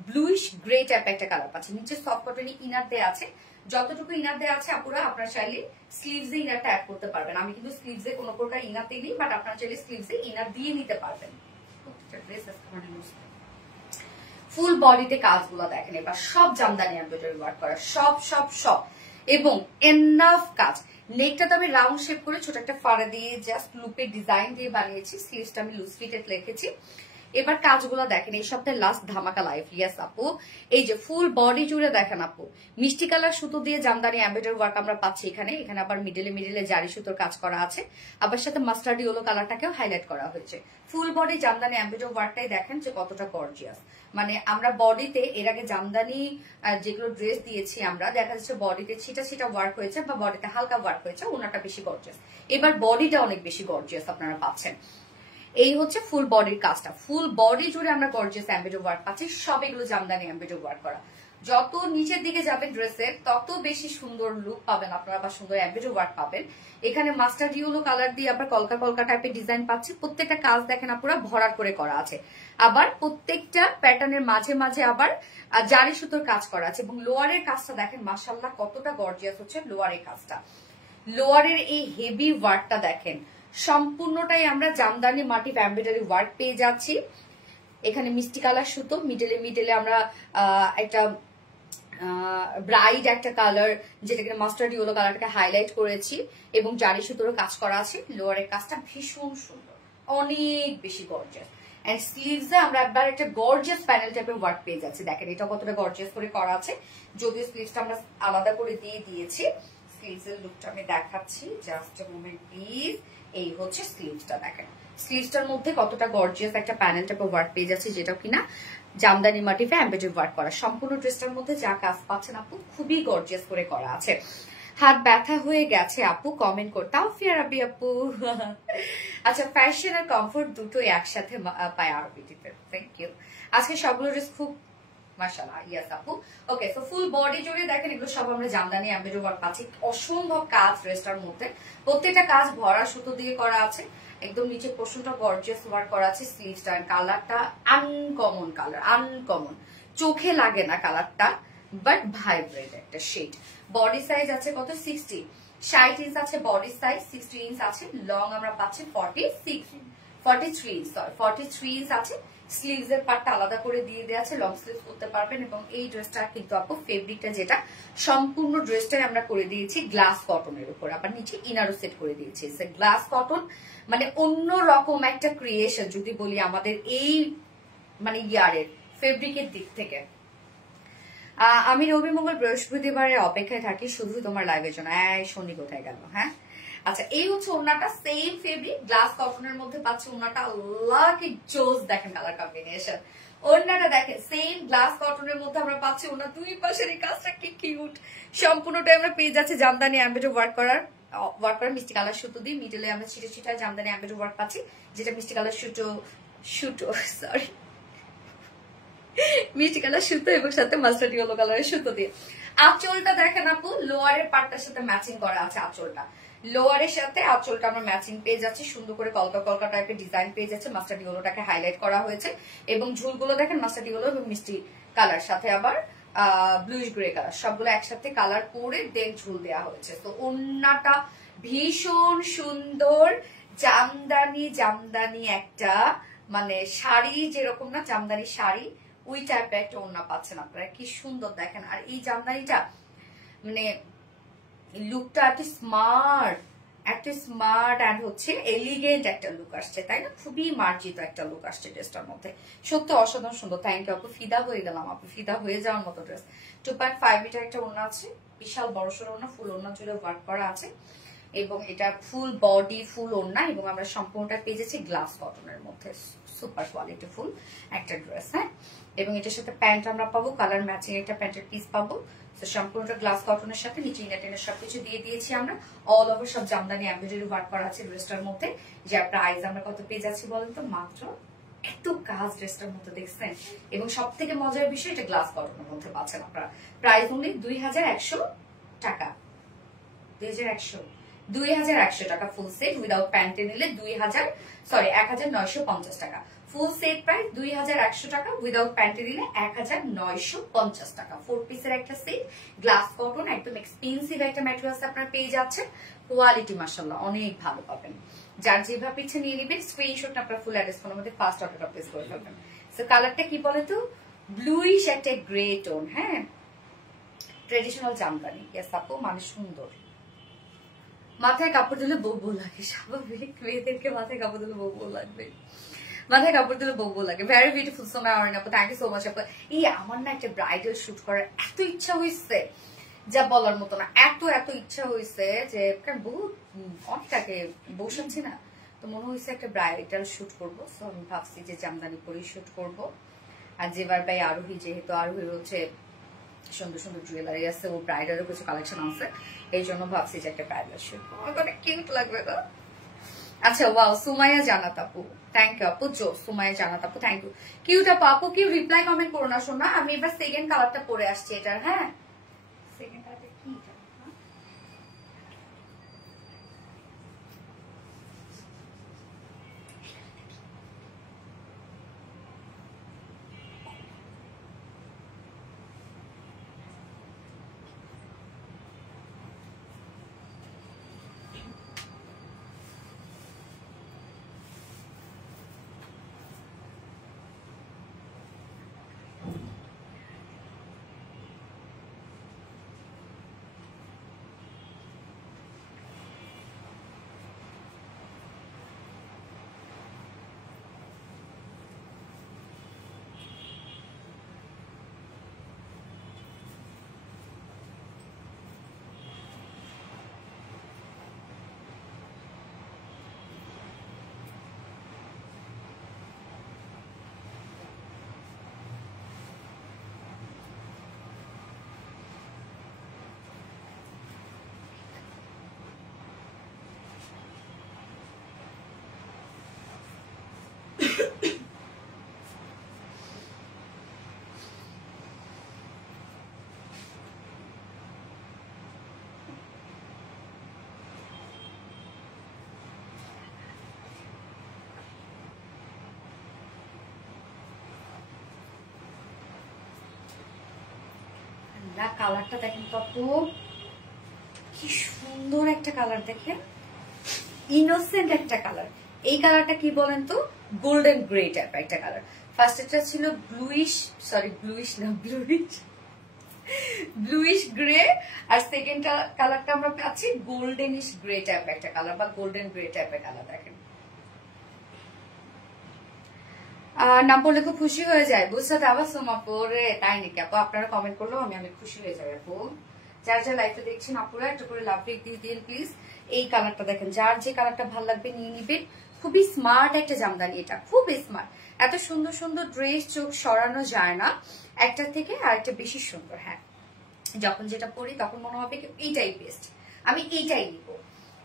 ব্লুইশ গ্রে টাইপ একটা কালার পাচ্ছি। নিচে সফট কটনই ইনার দেয়া আছে, যতটুকু ইনার দেয়া আছে আপুরা আপনারা চাইলে স্লিভসে ইনারটা অ্যাড করতে পারবেন। আমি কিন্তু স্লিভসে কোনো প্রকার ইনার দিইনি, বাট আপনারা চাইলে স্লিভসে ইনার দিয়ে নিতে পারবেন। ফুল বডিতে কাজগুলো দেখেন এবার, সব জামদানি এমব্রয়ডারি ওয়ার্ক করা, সব সব সব, এবং এনাফ কাজ। নেকটা তো আমি রাউন্ড শেপ করে ছোট একটা ফাড়া দিয়ে জাস্ট লুপে ডিজাইন দিয়ে বানিয়েছি, স্লিভসটা আমি লুজ ফিটেড রেখেছি। এবার কাজগুলো দেখেন, এই সপ্তাহে লাস্ট ধামাকা লাইফ। ইয়েস আপু, এই যে ফুল বডি জুড়ে দেখেন আপু, মিষ্টি কালার সুতো দিয়ে জামদানি এমব্রয়ডারি ওয়ার্ক আমরা পাচ্ছি এখানে। এখানে আবার মিডলে জারি সুতোর কাজ করা আছে, আবার সাথে মাস্টার্ড ইয়েলো কালারটাকেও হাইলাইট করা হয়েছে। ফুল বডি জামদানি এমব্রয়ডারি ওয়ার্কটাই দেখেন যে কতটা গর্জিয়াস। মানে আমরা বডিতে এর আগে জামদানি যেগুলো ড্রেস দিয়েছি আমরা, দেখা যাচ্ছে বডিতে ছিটা ছিটা ওয়ার্ক হয়েছে বা বডিতে হালকা ওয়ার্ক হয়েছে, ওনাটা বেশি গর্জিয়াস। এবার বডিটা অনেক বেশি গর্জিয়াস আপনারা পাচ্ছেন। এই হচ্ছে ফুল বডির কাজটা, ফুল বডি জুড়ে আমরা গর্জিয়াস এমব্রয়ডারি ওয়ার্ক পাচ্ছি। সব এগুলো জামদানি এমব্রয়ডারি ওয়ার্ক করা। যত নিচের দিকে যাবেন ড্রেসের তত বেশি সুন্দর লুক পাবেন আপনারা, বা সুন্দর এমব্রয়ডারি ওয়ার্ক পাবেন। এখানে মাস্টার্ড ইয়েলো কালার দিয়ে আবার কলকা কলকা টাইপের ডিজাইন পাচ্ছি। প্রত্যেকটা কাজ দেখেন আপুরা ভরাট করে করা আছে, আবার প্রত্যেকটা প্যাটার্নের মাঝে মাঝে আবার জারি সুতোর কাজ করা আছে। এবং লোয়ারের কাজটা দেখেন মাশাআল্লাহ কতটা গর্জিয়াস হচ্ছে লোয়ারের কাজটা। লোয়ারের এই হেভি ওয়ার্কটা দেখেন, সম্পূর্ণটাই আমরা জামদানি মাটি এমব্রয়ডারি ওয়ার্ক পেয়ে যাচ্ছি। এখানে মিষ্টি কালার সুতো, মিডলে আমরা একটা ব্রাইট একটা কালার, যেটাকে মাস্টার্ড ইয়েলো কালারটাকে হাইলাইট করেছি, এবং জারি সুতোরও কাজ করা আছে। লোয়ারের কাজটা ভীষণ সুন্দর, অনেক বেশি গর্জিয়াস। এন্ড স্লিভস এ আমরা একবার একটা গর্জিয়াস প্যানেল টাইপের ওয়ার্ক পেয়ে যাচ্ছি। দেখেন এটা কতটা গর্জিয়াস করে করা আছে, যদিও স্লিভসটা আমরা আলাদা করে দিয়ে দিয়েছি। স্লিভস এর লুকটা আমি দেখাচ্ছি, জাস্ট এ মোমেন্ট প্লিজ। এই হচ্ছে স্লিভসটা, দেখেন স্লিভসটার মধ্যে কতটা গর্জিয়াস একটা প্যানেল টাইপের ওয়ার্ক পেয়ে যাচ্ছে, যেটা কিনা জামদানি মোটিভে এমব্রয়ডারি ওয়ার্ক করা। সম্পূর্ণ ড্রেসটার মধ্যে যা কাজ পাচ্ছেন আপু, খুবই গর্জিয়াস করে করা আছে। হাত ব্যথা হয়ে গেছে আপু কমেন্ট করতাও ফিয়ার আবি আপু। আচ্ছা, ফ্যাশন আর কমফোর্ট দুটোই একসাথে পায় আরবিটিতে। Thank you. আজকে সবগুলো ড্রেস খুব মাশাআল্লাহ। ইয়েস আপু। ওকে, সো ফুল বডি জুড়ে দেখেন এগুলো সব আমরা জামদানি এমব্রয়ডারি ওয়ার্ক পাচ্ছি। অসম্ভব কাজ ড্রেসটার মধ্যে, প্রত্যেকটা কাজ ভরা সুতো দিয়ে করা আছে। একদম নিচে পোর্শনটা গর্জিয়াস ওয়ার্ক করা আছে। স্লিভসটা কালারটা আনকমন কালার, আনকমন, চোখে লাগে না কালারটা, বাট ভাইব্রেন্ট একটা শেড। বডি সাইজ আছে কত? 60, 60 ইঞ্চ আছে বডি সাইজ, 60 ইঞ্চ আছে লং। আমরা পাচ্ছি 43 ইঞ্চ আছে। স্লিভস এর পার্টটা আলাদা করে দিয়ে দেওয়া আছে, লং স্লিভ করতে পারবেন। এবং এই ড্রেসটা কিন্তু আপু ফেব্রিকটা যেটা, সম্পূর্ণ ড্রেসটাই আমরা করে দিয়েছি গ্লাস কটনের উপর, আবার নিচে ইনারও সেট করে দিয়েছি। গ্লাস কটন মানে অন্য রকম একটা ক্রিয়েশন যদি বলি আমাদের এই মানে ইয়ারের ফেব্রিকের দিক থেকে। আমি রবি মঙ্গল বৃহস্পতিবারে অপেক্ষায় থাকি শুধু তোমার লাইভের জন্য। শনি কোথায় গেল? হ্যাঁ, আচ্ছা, এই হচ্ছে ওড়নাটা, সেম ফেব্রিক গ্লাস কটনের মধ্যে পাচ্ছি ওড়নাটা। আল্লাহ কি জোস, দেখেন কালার কম্বিনেশন। ওড়নাটা দেখেন সেম গ্লাস কটনের মধ্যে আমরা পাচ্ছি ওড়না, দুই পাশের এই কাজটা কি কিউট। সম্পূর্ণটাই আমরা পেয়ে যাচ্ছি জামদানি এমব্রয়ডারি ওয়ার্ক করার মিষ্টি কালার সুতো দিয়ে। মিডলে আমরা ছিটে ছিটায় জামদানি এমব্রয়ডারি ওয়ার্ক পাচ্ছি, যেটা মিষ্টি কালার মিষ্টি কালার সুতো এবং সাথে মাস্টার্ড ইয়েলো কালারের সুতো দিয়ে। আঁচলটা দেখেন আপু, লোয়ারের পার্টটার সাথে ম্যাচিং করা আছে। আঁচলটা লোয়ারের সাথে আঁচলটা আমরা ম্যাচিং পেয়ে যাচ্ছি, সুন্দর করে কলকা কলকা টাইপের ডিজাইন পেয়ে যাচ্ছে। মাস্টার্ড ইয়েলোটাকে হাইলাইট করা হয়েছে, এবং ঝুলগুলো দেখেন মাস্টার্ড ইয়েলো এবং মিষ্টি কালার, সাথে আবার ব্লুইশ গ্রে কালার, সবগুলো একসাথে কালার করে দেন ঝুল দেওয়া হয়েছে। তো ওড়নাটা ভীষণ সুন্দর, জামদানি একটা মানে শাড়ি যেরকম না, জামদানি শাড়ি ওই টাইপের একটা ওড়না পাচ্ছেন আপনারা। কি সুন্দর দেখেন। আর এই জামদানিটা মানে লুকটা এত স্মার্ট অ্যান্ড হচ্ছে এলিগেন্ট একটা লুক আসছে, তাই না? খুবই মার্জিত একটা লুক আসছে ড্রেসটার মধ্যে, সত্যি অসাধারণ সুন্দর। থ্যাংক ইউ আপু, ফিদা হয়ে গেলাম আপু, ফিদা হয়ে যাওয়ার মতো ড্রেস। 2.5 মিটার একটা ওড়না আছে, বিশাল বড়সড় ওড়না, ফুল ওড়না জুড়ে ওয়ার্ক করা আছে, এবং এটা ফুল বডি ফুল ওড়না, এবং আমরা সম্পূর্ণটা পেয়ে যাচ্ছি গ্লাস কটনের মধ্যে। সুপার কোয়ালিটি ফুল একটা ড্রেস। হ্যাঁ, এবং এটার সাথে প্যান্ট আমরা পাবো, কালার ম্যাচিং একটা প্যান্টের পিস পাবো। সম্পূর্ণটা গ্লাস কটনের সাথে নিচে ইনাটেনের সবকিছু দিয়ে দিয়েছি আমরা। অল ওভার সব জামদানি এমব্রয়ডারি ওয়ার্ক করা আছে ড্রেসটার মধ্যে। যে আপনার আইজ আমরা কত পেয়ে যাচ্ছি বলেন তো? মাত্র এত কাজ ড্রেসটার মধ্যে দেখছেন। এবং সব থেকে মজার বিষয়, এটা গ্লাস কটনের মধ্যে পাচ্ছেন আপনারা। প্রাইস অনলি 2100 টাকা, 2100 টাকা ফুল সেট। উইদাউট প্যান্টে নিলে 1950 টাকা। ফুল সেট প্রাইস 2100 টাকা, উইদাউট প্যান্টে নিলে 1950 টাকা। 4 পিসের একটা সেট, গ্লাস কটন, একদম এক্সপেন্সিভ একটা ম্যাটেরিয়ালস আপনারা পেয়ে যাচ্ছেন। কোয়ালিটি মাশাআল্লাহ অনেক ভালো পাবেন। যার যেভাবে ইচ্ছে নিয়ে নেবেন, স্ক্রিনশট আপনার ফুল অ্যাড্রেস ফোনের মধ্যে ফার্স্ট অর্ডারটা প্লেস করে ফেলবেন। সো কালারটা কি বলে তো, ব্লুইশ একটা গ্রে টোন। হ্যাঁ, ট্রেডিশনাল জামদানি। ইয়েস আপু, মানে সুন্দর। মাথায় কাপড় দিলে বউ লাগে, স্বাভাবিক, মেয়েদেরকে মাথায় কাপড় দিলে বউ লাগবে, মাথায় কাপড় দিলে বউ লাগে। ভেরি বিউটিফুল সোমা অরিন আপু, থ্যাংক ইউ সো মাচ আপু। এই আমার না একটা ব্রাইডাল শুট করার এত ইচ্ছা হয়েছে, যা বলার মতো না। এত ইচ্ছা হয়েছে যে বহুত অনেকটাকে বসাচ্ছি না, তো মনে হয়েছে একটা ব্রাইডাল শুট করবো। সো আমি ভাবছি যে জামদানি পরেই শুট করবো। আর যেবার ভাই আরোহী, যেহেতু আরোহীর হচ্ছে সুন্দর সুন্দর জুয়েলারি আছে, ও ব্রাইডালের কিছু কালেকশন আছে, এই জন্য ভাবছি যে একটা ব্রাইডাল শুট অনেক কিউট লাগবে না? আচ্ছা, ওয়াও, সুমাইয়া জানাত আপু, থ্যাংক ইউ আপু। জো সুমাইয়া জানাত আপু, থ্যাংক ইউ। কিউট আপু, আপু কিউ রিপ্লাই কমেন্ট করো না শোনা। আমি এবার সেকেন্ড কালারটা পরে আসছি এটার। হ্যাঁ, সেকেন্ড কালারটা কি? না কালারটা দেখেন কত কি সুন্দর একটা কালার, দেখেন ইনোসেন্ট একটা কালার। এই কালারটা কি বলেন তো, গোল্ডেন গ্রে টাইপ একটা কালার। ফার্স্ট এটা ছিল ব্লুইশ গ্রে, আর সেকেন্ড কালারটা আমরা পাচ্ছি গোল্ডেনিশ গ্রে টাইপ একটা কালার বা গোল্ডেন গ্রে টাইপের কালার। দেখেন নাম পড়লে খুব খুশি হয়ে যায়, বুঝতে দাবা সোমা পরে, তাই নাকি আপু? আপনারা কমেন্ট করলেও আমি খুশি হয়ে যাই আপু। যার যার লাইফে দেখছেন আপুরা একটু করে লাভ রেক দিয়ে দিন প্লিজ। এই কালারটা দেখেন, যার যে কালারটা ভালো লাগবে নিয়ে নিবেন। খুবই স্মার্ট একটা জামদানি, এটা খুবই স্মার্ট। এত সুন্দর সুন্দর ড্রেস চোখ সরানো যায় না, একটা থেকে আরেকটা বেশি সুন্দর। হ্যাঁ, যখন যেটা পরি তখন মনে হবে এইটাই বেস্ট, আমি এইটাই নিবো,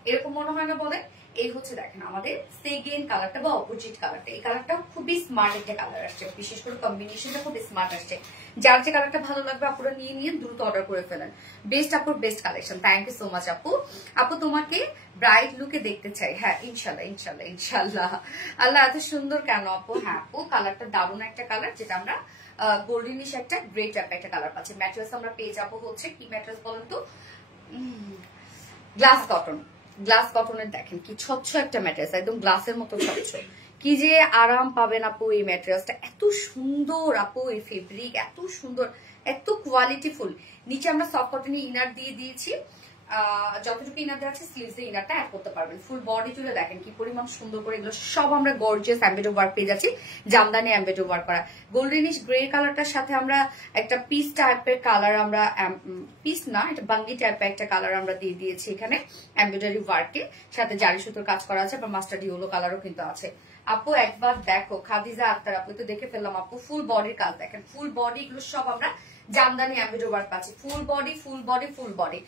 এরকম মনে হয় না বলে? এই হচ্ছে দেখেন আমাদের সেকেন্ড কালারটা বা অপোজিট কালারটা। এই কালারটা খুবই স্মার্ট একটা কালার আসছে, বিশেষ করে কম্বিনেশনটা খুব স্মার্ট আসছে। যার যে কালারটা ভালো লাগবে আপুরা নিয়ে নিয়ে দ্রুত অর্ডার করে ফেলেন। বেস্ট আপুর best collection. Thank you so much আপু। আপু তোমাকে ব্রাইট লুকে দেখতে চাই। হ্যাঁ ইনশাল্লাহ ইনশাল্লাহ ইনশাল্লাহ। আল্লাহ এত সুন্দর কেন আপু? হ্যাঁ আপু, কালারটা দারুণ একটা কালার, যেটা আমরা গোল্ডেনিশ একটা গ্রে টাইপ একটা কালার পাচ্ছি। ম্যাট্রেস আমরা পেয়ে যাবো হচ্ছে কি ম্যাট্রেস বলেন তো? Glass cotton. গ্লাস কটনের দেখেন কি স্বচ্ছ একটা ম্যাট্রেস, একদম গ্লাসের মতো স্বচ্ছ। কি যে আরাম পাবেন আপু এই ম্যাট্রেসটা, এত সুন্দর আপু এই ফেব্রিক, এত সুন্দর, এত কোয়ালিটিফুল। নিচে আমরা সফট কটনের ইনার দিয়ে দিয়েছি, যতটুকু ইনার দেওয়া আছে স্লিভস এর ইনারটা অ্যাড করতে পারবেন। ফুল বডি জুড়ে দেখেন কি পরিমাণ সুন্দর করে, এগুলো সব আমরা গর্জিয়াস এমব্রয়ডারি ওয়ার্ক পেয়ে যাচ্ছি, জামদানি এমব্রয়ডারি ওয়ার্ক করা। গোল্ডেনিশ গ্রে কালারটার সাথে আমরা একটা পিস টাইপের কালার, আমরা পিস না এটা বাঙ্গি টাইপের একটা কালার আমরা দিয়ে দিয়েছি এখানে এমব্রয়ডারি ওয়ার্কে, সাথে জারি সুতোর কাজ করা আছে, বা মাস্টার্ড ইয়েলো কালারও কিন্তু আছে। আপু একবার দেখো, খাদিজা আক্তার আপু তো দেখে ফেললাম আপু। ফুল বডির কাজ দেখেন, ফুল বডি এগুলো সব আমরা জামদানি এমব্রয়ডারি ওয়ার্ক পাচ্ছি। Full body full body full body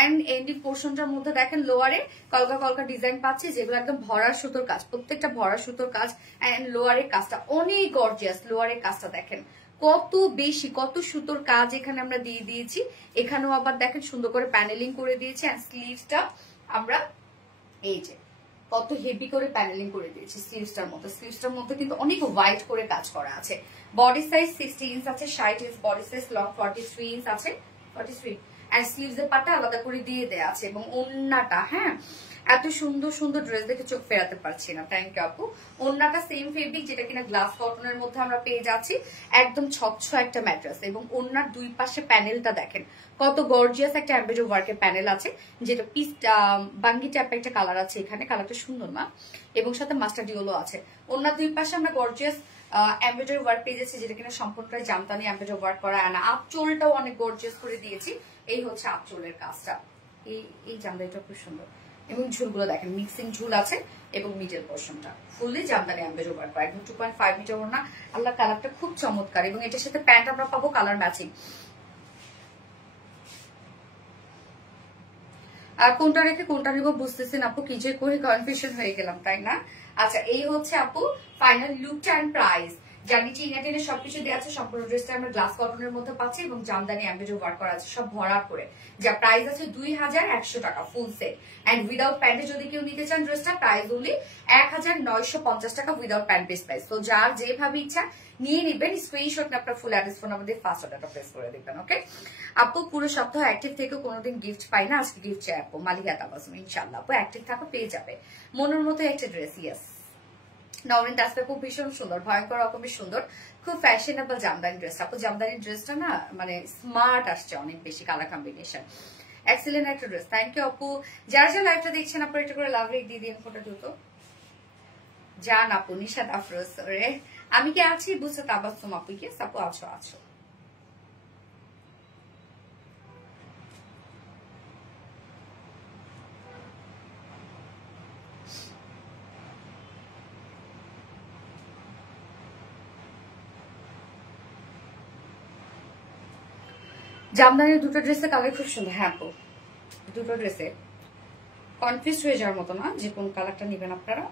and ending পোর্শনটার মধ্যে দেখেন লোয়ারে কলকা কলকা ডিজাইন পাচ্ছি, যেগুলো একদম ভরা সুতোর কাজ, প্রত্যেকটা ভরা সুতোর কাজ। এন্ড লোয়ারের কাজটা অনেক গর্জিয়াস, লোয়ারের কাজটা দেখেন কত বেশি, কত সুতোর কাজ এখানে আমরা দিয়ে দিয়েছি। এখানেও আবার দেখেন সুন্দর করে প্যানেলিং করে দিয়েছি, এন্ড স্লিভসটা আমরা এই যে কত হেভি করে প্যানেলিং করে দিয়েছি স্লিভসটার মধ্যে। স্লিভসটার মধ্যে কিন্তু অনেক হোয়াইট করে কাজ করা আছে। বডি সাইজ 60 ইঞ্চ আছে, 60 inch body size, long 43 inch আছে, 43 এন্ড স্লিভস এর পাটা আলাদা করে দিয়ে দেয়া আছে। এবং ওন্নাটা, হ্যাঁ এত সুন্দর সুন্দর ড্রেস দেখে চোখ ফেরাতে পারছি না। থ্যাংক ইউ আপু। ওন্নাটা সেম ফেব্রিক, যেটা কিনা গ্লাস কটনের মধ্যে আমরা পেয়ে যাচ্ছি, একদম স্বচ্ছ একটা ম্যাট্রেস। এবং ওন্নার দুই পাশে প্যানেলটা দেখেন কত গর্জিয়াস একটা এমব্রয়ডারি ওয়ার্কের প্যানেল আছে, যেটা পিস বাঙ্গি টাইপের একটা কালার আছে এখানে, কালারটা সুন্দর না, এবং সাথে মাস্টার্ড ইয়েলো আছে। ওন্নার দুই পাশে আমরা গর্জিয়াস এমব্রয়ডারি ওয়ার্ক পেয়ে যাচ্ছি, যেটা কিনা সম্পূর্ণটাই জামদানি এমব্রয়ডারি ওয়ার্ক করা। আর আঁচলটাও অনেক গর্জিয়াস করে দিয়েছি। এই হচ্ছে আঁচলের কাজটা, এই জামদানিটা খুব সুন্দর। এবং ঝুলগুলো দেখেন মিক্সিং ঝুল আছে, এবং মিডল পোর্শনটা ফুললি জামদানি এমব্রয়ডারি ওয়ার্ক করা, একদম 2.5 মিটার ওড়না। আল্লাহ কালারটা খুব চমৎকার। এবং এটার সাথে প্যান্ট আমরা পাবো কালার ম্যাচিং। আর কোনটা রেখে কোনটা নিব বুঝতেছেন আপু, কি যে করে কনফিউশন হয়ে গেলাম, তাই না? আচ্ছা এই হচ্ছে আপু ফাইনাল লুকটা এন্ড প্রাইস। যার নিচে ইনাটেনে সবকিছু দেওয়া আছে। সম্পূর্ণ ড্রেসটা আমরা গ্লাস কটনের মধ্যে পাচ্ছি, এবং জামদানি এমব্রয়ডারি ওয়ার্ক করা আছে, সব ভরা করে। যা প্রাইস আছে 2100 টাকা ফুল সেট। এন্ড উইদাউট প্যান্টে যদি কেউ নিতে চান ড্রেসটা, প্রাইস অনলি 1950 টাকা উইদাউট প্যান্ট বেস প্রাইস। তো যার যেভাবে ইচ্ছা নিয়ে নিবেন, স্ক্রিনশট নিয়ে আপনার ফুল অ্যাড্রেস ফোন আমাদের ফার্স্ট অর্ডারটা প্রেস করে দিবেন। ওকে আপু, পুরো সপ্তাহ অ্যাক্টিভ থেকে কোনোদিন গিফট পাই না, আজকে গিফট চাই আপু। মালিহা তাবাসুম, ইনশাআল্লাহ আপু অ্যাক্টিভ থাকো, পেয়ে যাবে মনের মতো একটা ড্রেস। ইয়েস নওরিন তাজটা খুব ভীষণ সুন্দর, ভয়ঙ্কর রকমের সুন্দর, খুব ফ্যাশনেবল জামদানি ড্রেস আপু। জামদানি ড্রেসটা না মানে স্মার্ট আসছে অনেক বেশি, কালার কম্বিনেশন এক্সিলেন্ট একটা ড্রেস। থ্যাংক ইউ আপু। যারা যারা লাইভটা দেখছেন আপনারা এটা করে লাভ রেক দিয়ে দিন ফোটা দ্রুত। জান আপু, নিশাদ আফরোজ রে, আমি কি আছি? বুঝতে তাবাসুম আপু, কি আপু আছো? আছো জামদানির দুটো ড্রেসের কালার খুব সুন্দর। হ্যাঁ আপু, দুটো ড্রেসে কনফিউজ হয়ে যাওয়ার মতো না যে কোন কালারটা নেবেন আপনারা।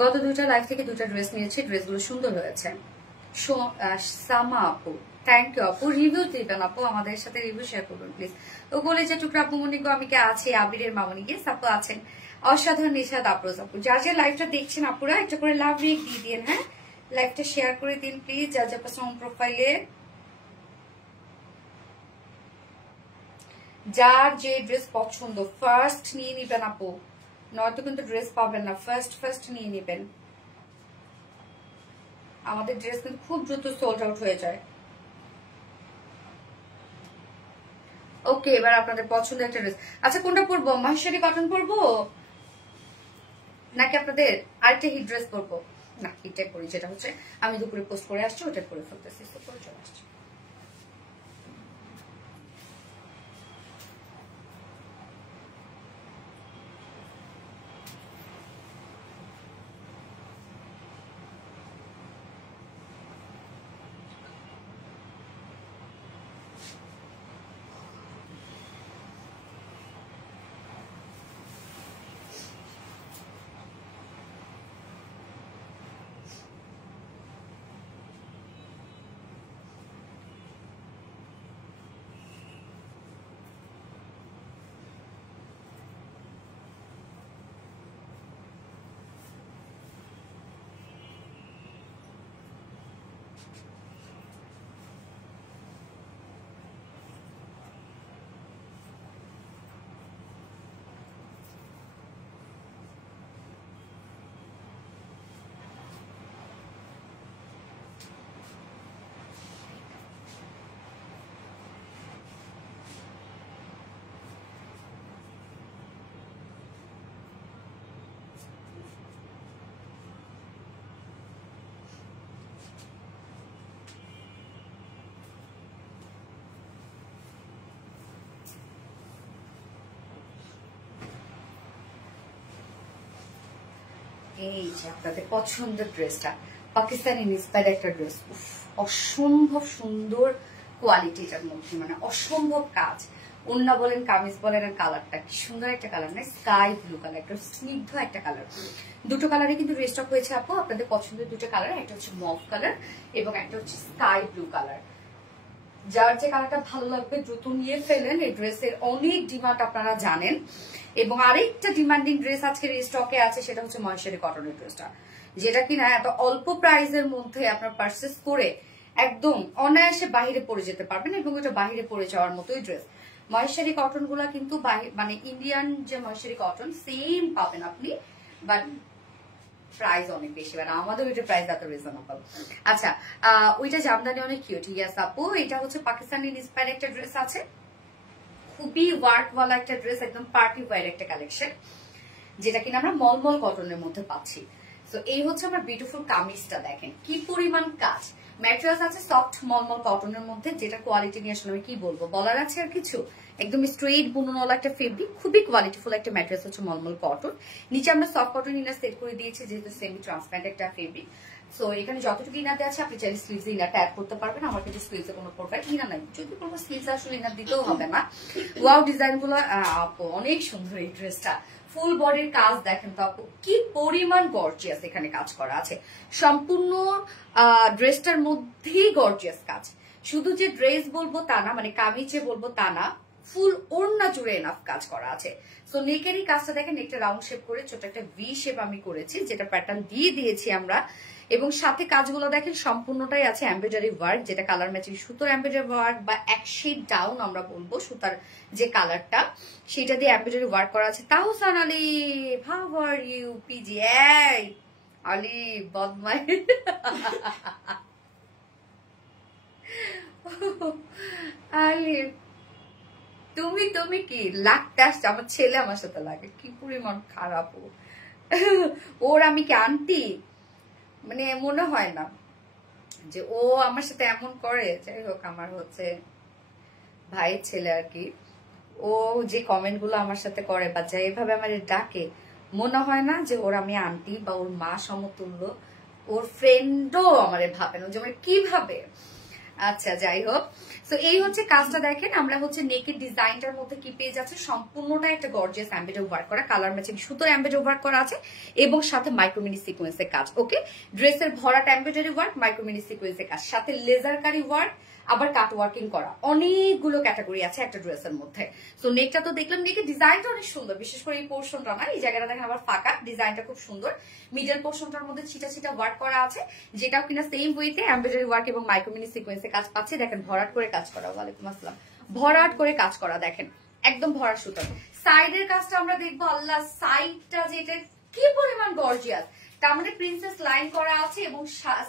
গত দুইটা লাইভ থেকে দুটা ড্রেস নিয়েছি, ড্রেসগুলো সুন্দর হয়েছে। সামা আপু, থ্যাংক ইউ আপু। রিভিউ দিবেন আপু, আমাদের সাথে রিভিউ শেয়ার করবেন প্লিজ। তো বলে যে টুকরা আপু মনিকে আমি কে আছি, আবিরের মামনি, গেস আপু আছেন। অসাধারণ নিশাদ আফরোজ আপু, যার যে লাইভটা দেখছেন আপুরা একটা করে লাভ রিয়েক্ট দিয়ে দিন। হ্যাঁ, লাইভটা শেয়ার করে দিন প্লিজ, যার যার পার্সোনাল প্রোফাইলে। যার যে ড্রেস পছন্দ ফার্স্ট নিয়ে নিবেন আপু, নয়তো কিন্তু ড্রেস পাবেন না। ফার্স্ট নিয়ে নিবেন। আমাদের ড্রেস কিন্তু খুব দ্রুত সোল্ড আউট হয়ে যায়। ওকে, এবার আপনাদের পছন্দের একটা ড্রেস। আচ্ছা, কোনটা পরবো? মাহেশ্বরী কটন পরবো নাকি আপনাদের আরেকটা হিট ড্রেস পরবো? না, হিটটাই পরি, যেটা হচ্ছে আমি দুপুরে পোস্ট করে আসছি, ওটা পরে ফেলতেছি, পরে চলে আসছি। এই যে আপনাদের পছন্দের ড্রেসটা, পাকিস্তানি ইন্সপায়ার্ড একটা ড্রেস, অসম্ভব সুন্দর কোয়ালিটিটার মধ্যে, মানে অসম্ভব কাজ। ওন্না বলেন, কামিজ বলেন, আর কালারটা কি সুন্দর একটা কালার, না স্কাই ব্লু কালার, একটা স্নিগ্ধ একটা কালার। দুটো কালারে কিন্তু রেস্টক হয়েছে আপু, আপনাদের পছন্দের দুটো কালার, একটা হচ্ছে মভ কালার এবং একটা হচ্ছে স্কাই ব্লু কালার। যার যে কালারটা ভালো লাগবে দ্রুত নিয়ে ফেলেন। এই ড্রেসের অনেক ডিমান্ড আপনারা জানেন। এবং আরেকটা ডিমান্ডিং ড্রেস আজকে স্টকে আছে, সেটা হচ্ছে মহেশ্বরী কটনের ড্রেসটা, যেটা কিনা এত অল্প প্রাইসের মধ্যে আপনার পারচেস করে একদম অনায়াসে বাহিরে পরে যেতে পারবেন, এবং এটা বাহিরে পরে যাওয়ার মতোই ড্রেস। মহেশ্বরী কটন গুলা কিন্তু মানে ইন্ডিয়ান যে মহেশ্বরী কটন সেম পাবেন আপনি, বাট প্রাইস অনেক বেশি, মানে আমাদের ওইটা প্রাইস এত রিজনেবল। আচ্ছা, ওইটা জামদানি অনেক কিউট। ইয়াস আপু, এটা হচ্ছে পাকিস্তানি ইন্সপায়ার্ড একটা ড্রেস আছে, খুবই ওয়ার্কওয়ালা একটা ড্রেস, একদম পার্টি ওয়্যার একটা কালেকশন, যেটা কিনা আমরা মলমল কটনের মধ্যে পাচ্ছি। তো এই হচ্ছে আমার বিউটিফুল কামিজটা, দেখেন কি পরিমাণ কাজ। ম্যাটেরিয়ালস আছে সফট মলমল কটনের মধ্যে, যেটা কোয়ালিটি নিয়ে আসলে আমি কি বলবো, বলার আছে আর কিছু। একদম স্ট্রেট বুননওয়ালা একটা ফেব্রিক, খুবই কোয়ালিটিফুল একটা ম্যাটেরিয়ালস হচ্ছে মলমল কটন। নিচে আমরা সফট কটন ইনার সেট করে দিয়েছি, যেহেতু সেমি ট্রান্সপারেন্ট একটা ফেব্রিক। সো এখানে যতটুকু ইনার দেওয়া আছে আপনি চাইলে স্লিভস ইনারটা অ্যাড করতে পারবেন। আমার কাছে স্লিভসে কোনো প্রোফাইল ইনার নাই, যদি কোনো স্লিভস আসলে ইনার দিতেও হবে না। ওয়াও, ডিজাইন গুলো অনেক সুন্দর। এই ড্রেসটা ফুল বডির কাজ দেখেন তো আপু, কি পরিমাণ গর্জিয়াস এখানে কাজ করা আছে। সম্পূর্ণ ড্রেসটার মধ্যেই গর্জিয়াস কাজ। শুধু যে ড্রেস বলবো তা না, মানে কামিজে বলবো তা না, ফুল ওড়না জুড়ে এনাফ কাজ করা আছে। সো নেকেরই কাজটা দেখেন, একটা রাউন্ড শেপ করে ছোট একটা ভি শেপ আমি করেছি, যেটা প্যাটার্ন দিয়ে দিয়েছি আমরা। এবং সাথে কাজগুলো দেখেন সম্পূর্ণটাই আছে এমব্রয়ডারি ওয়ার্ক, যেটা কালার ম্যাচিং সুতোর এমব্রয়ডারি ওয়ার্ক বা এক শেড ডাউন আমরা বলবো, সুতার যে কালারটা সেটা দিয়ে এমব্রয়ডারি ওয়ার্ক করা আছে। Tahsan Ali, how are you পিজি? এই আলী বদমাই, আলী তুমি কি লাগতে আসছে? আমার ছেলে আমার সাথে লাগে, কি পরিমাণ খারাপ ওর। আমি কি আন্টি? মানে মনে হয় না যে ও আমার সাথে এমন করে। যাই হোক, আমার হচ্ছে ভাইয়ের ছেলে আর কি, ও যে কমেন্ট গুলো আমার সাথে করে বা যেভাবে আমার ডাকে, মনে হয় না যে ওর আমি আন্টি বা ওর মা সমতুল্য। ওর ফ্রেন্ডও আমারে ভাবে না, যে আমার কি ভাবে। আচ্ছা, যাই হোক, তো এই হচ্ছে কাজটা দেখেন। আমরা হচ্ছে নেকের ডিজাইনটার মধ্যে কি পেয়ে যাচ্ছে, সম্পূর্ণটা একটা গর্জিয়াস এমব্রয়ডারি ওয়ার্ক করা, কালার ম্যাচিং সুতোর এমব্রয়ডারি ওয়ার্ক করা আছে, এবং সাথে মাইক্রোমিনি সিকোয়েন্সের কাজ। ওকে, ড্রেসের ভরাট এমব্রয়ডারি ওয়ার্ক, মাইক্রোমিনি সিকোয়েন্সের কাজ, সাথে লেজার কারি ওয়ার্ক, আবার কাট ওয়ার্কিং করা, অনেকগুলো ক্যাটাগরি আছে একটা ড্রেসের মধ্যে। তো নেকটা তো দেখলাম, নেকের ডিজাইনটা অনেক সুন্দর, বিশেষ করে এই পোর্শনটা না, এই জায়গাটা দেখেন আবার ফাঁকা, ডিজাইনটা খুব সুন্দর। মিডল পোর্শনটার মধ্যে ছিটা ছিটা ওয়ার্ক করা আছে, যেটাও কিনা সেম ওয়েতে এমব্রয়ডারি ওয়ার্ক এবং মাইক্রোমিনি সিকোয়েন্সে কাজ পাচ্ছে। দেখেন ভরাট করে কাজ করা, ওয়ালাইকুম আসসালাম, ভরাট করে কাজ করা, দেখেন একদম ভরাট সুতার। সাইডের কাজটা আমরা দেখবো, আল্লাহ সাইডটা যেটা কি পরিমাণ গর্জিয়াস, তার মানে প্রিন্সেস লাইন করা আছে এবং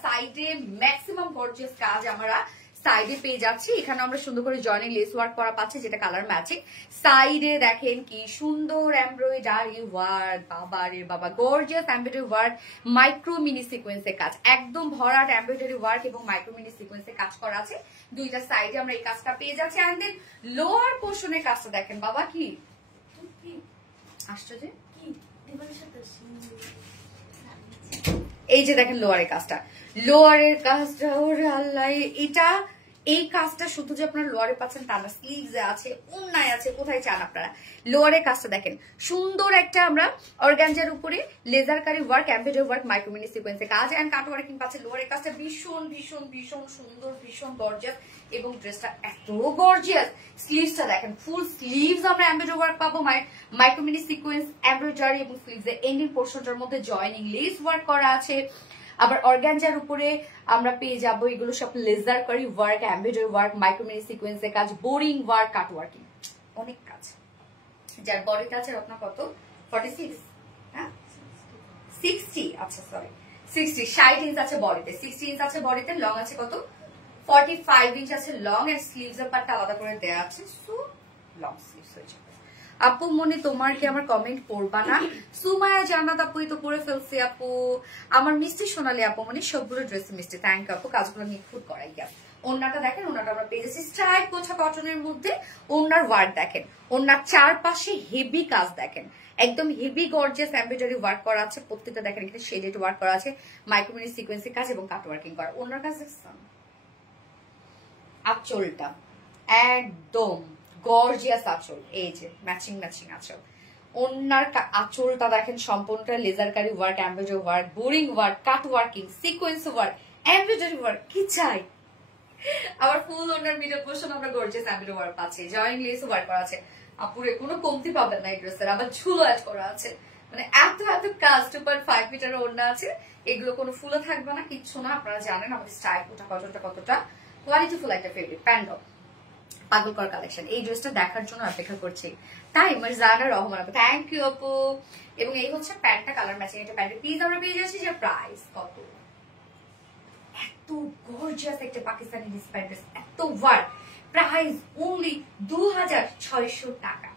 সাইডে ম্যাক্সিমাম গর্জিয়াস কাজ আমরা সাইডে পেয়ে যাচ্ছি। এখানে আমরা সুন্দর করে জয়েনিং লেস ওয়ার্ক করা পাচ্ছি, যেটা কালার ম্যাচিং। সাইডে দেখেন কি সুন্দর এমব্রয়ডারি ওয়ার্ক, বাবা রে বাবা, gorgeous embroidery work, micro mini সিকোয়েন্সে কাজ, একদম ভরাট এমব্রয়ডারি ওয়ার্ক এবং মাইক্রো মিনি সিকোয়েন্সে কাজ করা আছে। দুইটা সাইডে আমরা এই কাজটা পেয়ে যাচ্ছি। এন্ড দেন লোয়ার পোর্শনের কাজটা দেখেন, বাবা কি আশ্চর্য, এই যে দেখেন লোয়ারের কাজটা, লোয়ারের কাজটা ওরে আল্লাহ, এটা এই কাজটা শুধু যে আপনার লোয়ারে পাচ্ছেন তা না, স্লিভস আছে, ওন্নায় আছে, কোথায় চান আপনারা। লোয়ারের কাজটা দেখেন সুন্দর একটা আমরা অর্গানজার উপরে লেজার কারি ওয়ার্ক, এমব্রয়ডারি ওয়ার্ক, মাইক্রোমিনি সিকোয়েন্সে কাজ এন্ড কাট ওয়ার্কিং পাচ্ছে। লোয়ারের কাজটা ভীষণ ভীষণ ভীষণ সুন্দর, ভীষণ গর্জিয়াস এবং ড্রেসটা এত গর্জিয়াস। স্লিভসটা দেখেন, ফুল স্লিভস আমরা এমব্রয়ডারি ওয়ার্ক পাবো, মাইক্রোমিনি সিকোয়েন্স এমব্রয়ডারি এবং স্লিভসের এন্ডিং পোর্শনটার মধ্যে জয়েনিং লেস ওয়ার্ক করা আছে। আবার অর্গানজার উপরে আমরা পেয়ে যাবো এগুলো সব লেজার কারি ওয়ার্ক, এমব্রয়ডারি ওয়ার্ক, মাইক্রোমিনি সিকোয়েন্সের কাজ, বোরিং ওয়ার্ক, কাট ওয়ার্কিং, অনেক কাজ। যার বডিটা আছে আপনার কত 46, হ্যাঁ 60, আচ্ছা সরি 60, 60 ইঞ্চ আছে বডিতে, 60 ইঞ্চ আছে বডিতে, লং আছে কত 45 ইঞ্চ আছে লং, এন্ড স্লিভস এর পার্টটা আলাদা করে দেয়া আছে, সো লং স্লিভস হয়ে যাবে। আপু মনে তোমার কি আমার কমেন্ট পড়বা না? সুমায়া জান্নাত আপু তো পড়ে ফেলছি আপু। আমার মিষ্টি সোনালি আপু মানে সবগুলো ড্রেস মিষ্টি, থ্যাংক ইউ আপু, কাজগুলো নিখুঁত করাই গেছে। ওন্নাটা দেখেন, ওন্নাটা আমরা পেয়ে যাচ্ছি স্ট্রাইপ কোছা কটনের মধ্যে। ওন্নার ওয়ার্ক দেখেন, ওন্নার চারপাশে হেভি কাজ দেখেন, একদম হেভি গর্জিয়াস এমব্রয়ডারি ওয়ার্ক করা আছে, প্রত্যেকটা দেখেন এখানে শেডেড ওয়ার্ক করা আছে, মাইক্রোমিনি সিকোয়েন্সের কাজ এবং কাট ওয়ার্কিং করা। ওন্নার কাজ দেখছেন, আঁচলটা একদম গর্জিয়াস আঁচল, এই যে ম্যাচিং ম্যাচিং আঁচল। ওন্নার আঁচলটা দেখেন সম্পূর্ণটা লেজারকারি work, embroidery work, boring work, cut working, sequence work, embroidery work, কি চাই। আবার ফুল ওন্নার মিডল পোর্শন আমরা গর্জিয়াস এমব্রয়ডারি ওয়ার্ক পাচ্ছি, জয়েন লেস ওয়ার্ক করা আছে। আপুরে কোনো কমতি পাবেন না এই ড্রেসের, আবার ঝুলো অ্যাড করা আছে, মানে এত এত কাজ। 2.5 মিটার ওন্না আছে, এগুলো কোনো ফুলও থাকবে না, কিচ্ছু না। আপনারা জানেন আমাদের স্টাইল কোটা কতটা কোয়ালিটিফুল একটা ফেব্রিক প্যান্ডল, পাগল কর কালেকশন। এই ড্রেসটা দেখার জন্য অপেক্ষা করছি, তাই মারজানা রহমান আপু, থ্যাংক ইউ আপু। এবং এই হচ্ছে প্যান্টটা, কালার ম্যাচিং এটা প্যান্টের পিস আমরা পেয়ে যাচ্ছি। যে প্রাইস কত, এত গর্জিয়াস একটা পাকিস্তানি ডিসপাইন ড্রেস, এত ওয়ার্ক, প্রাইস অনলি 2600 টাকা।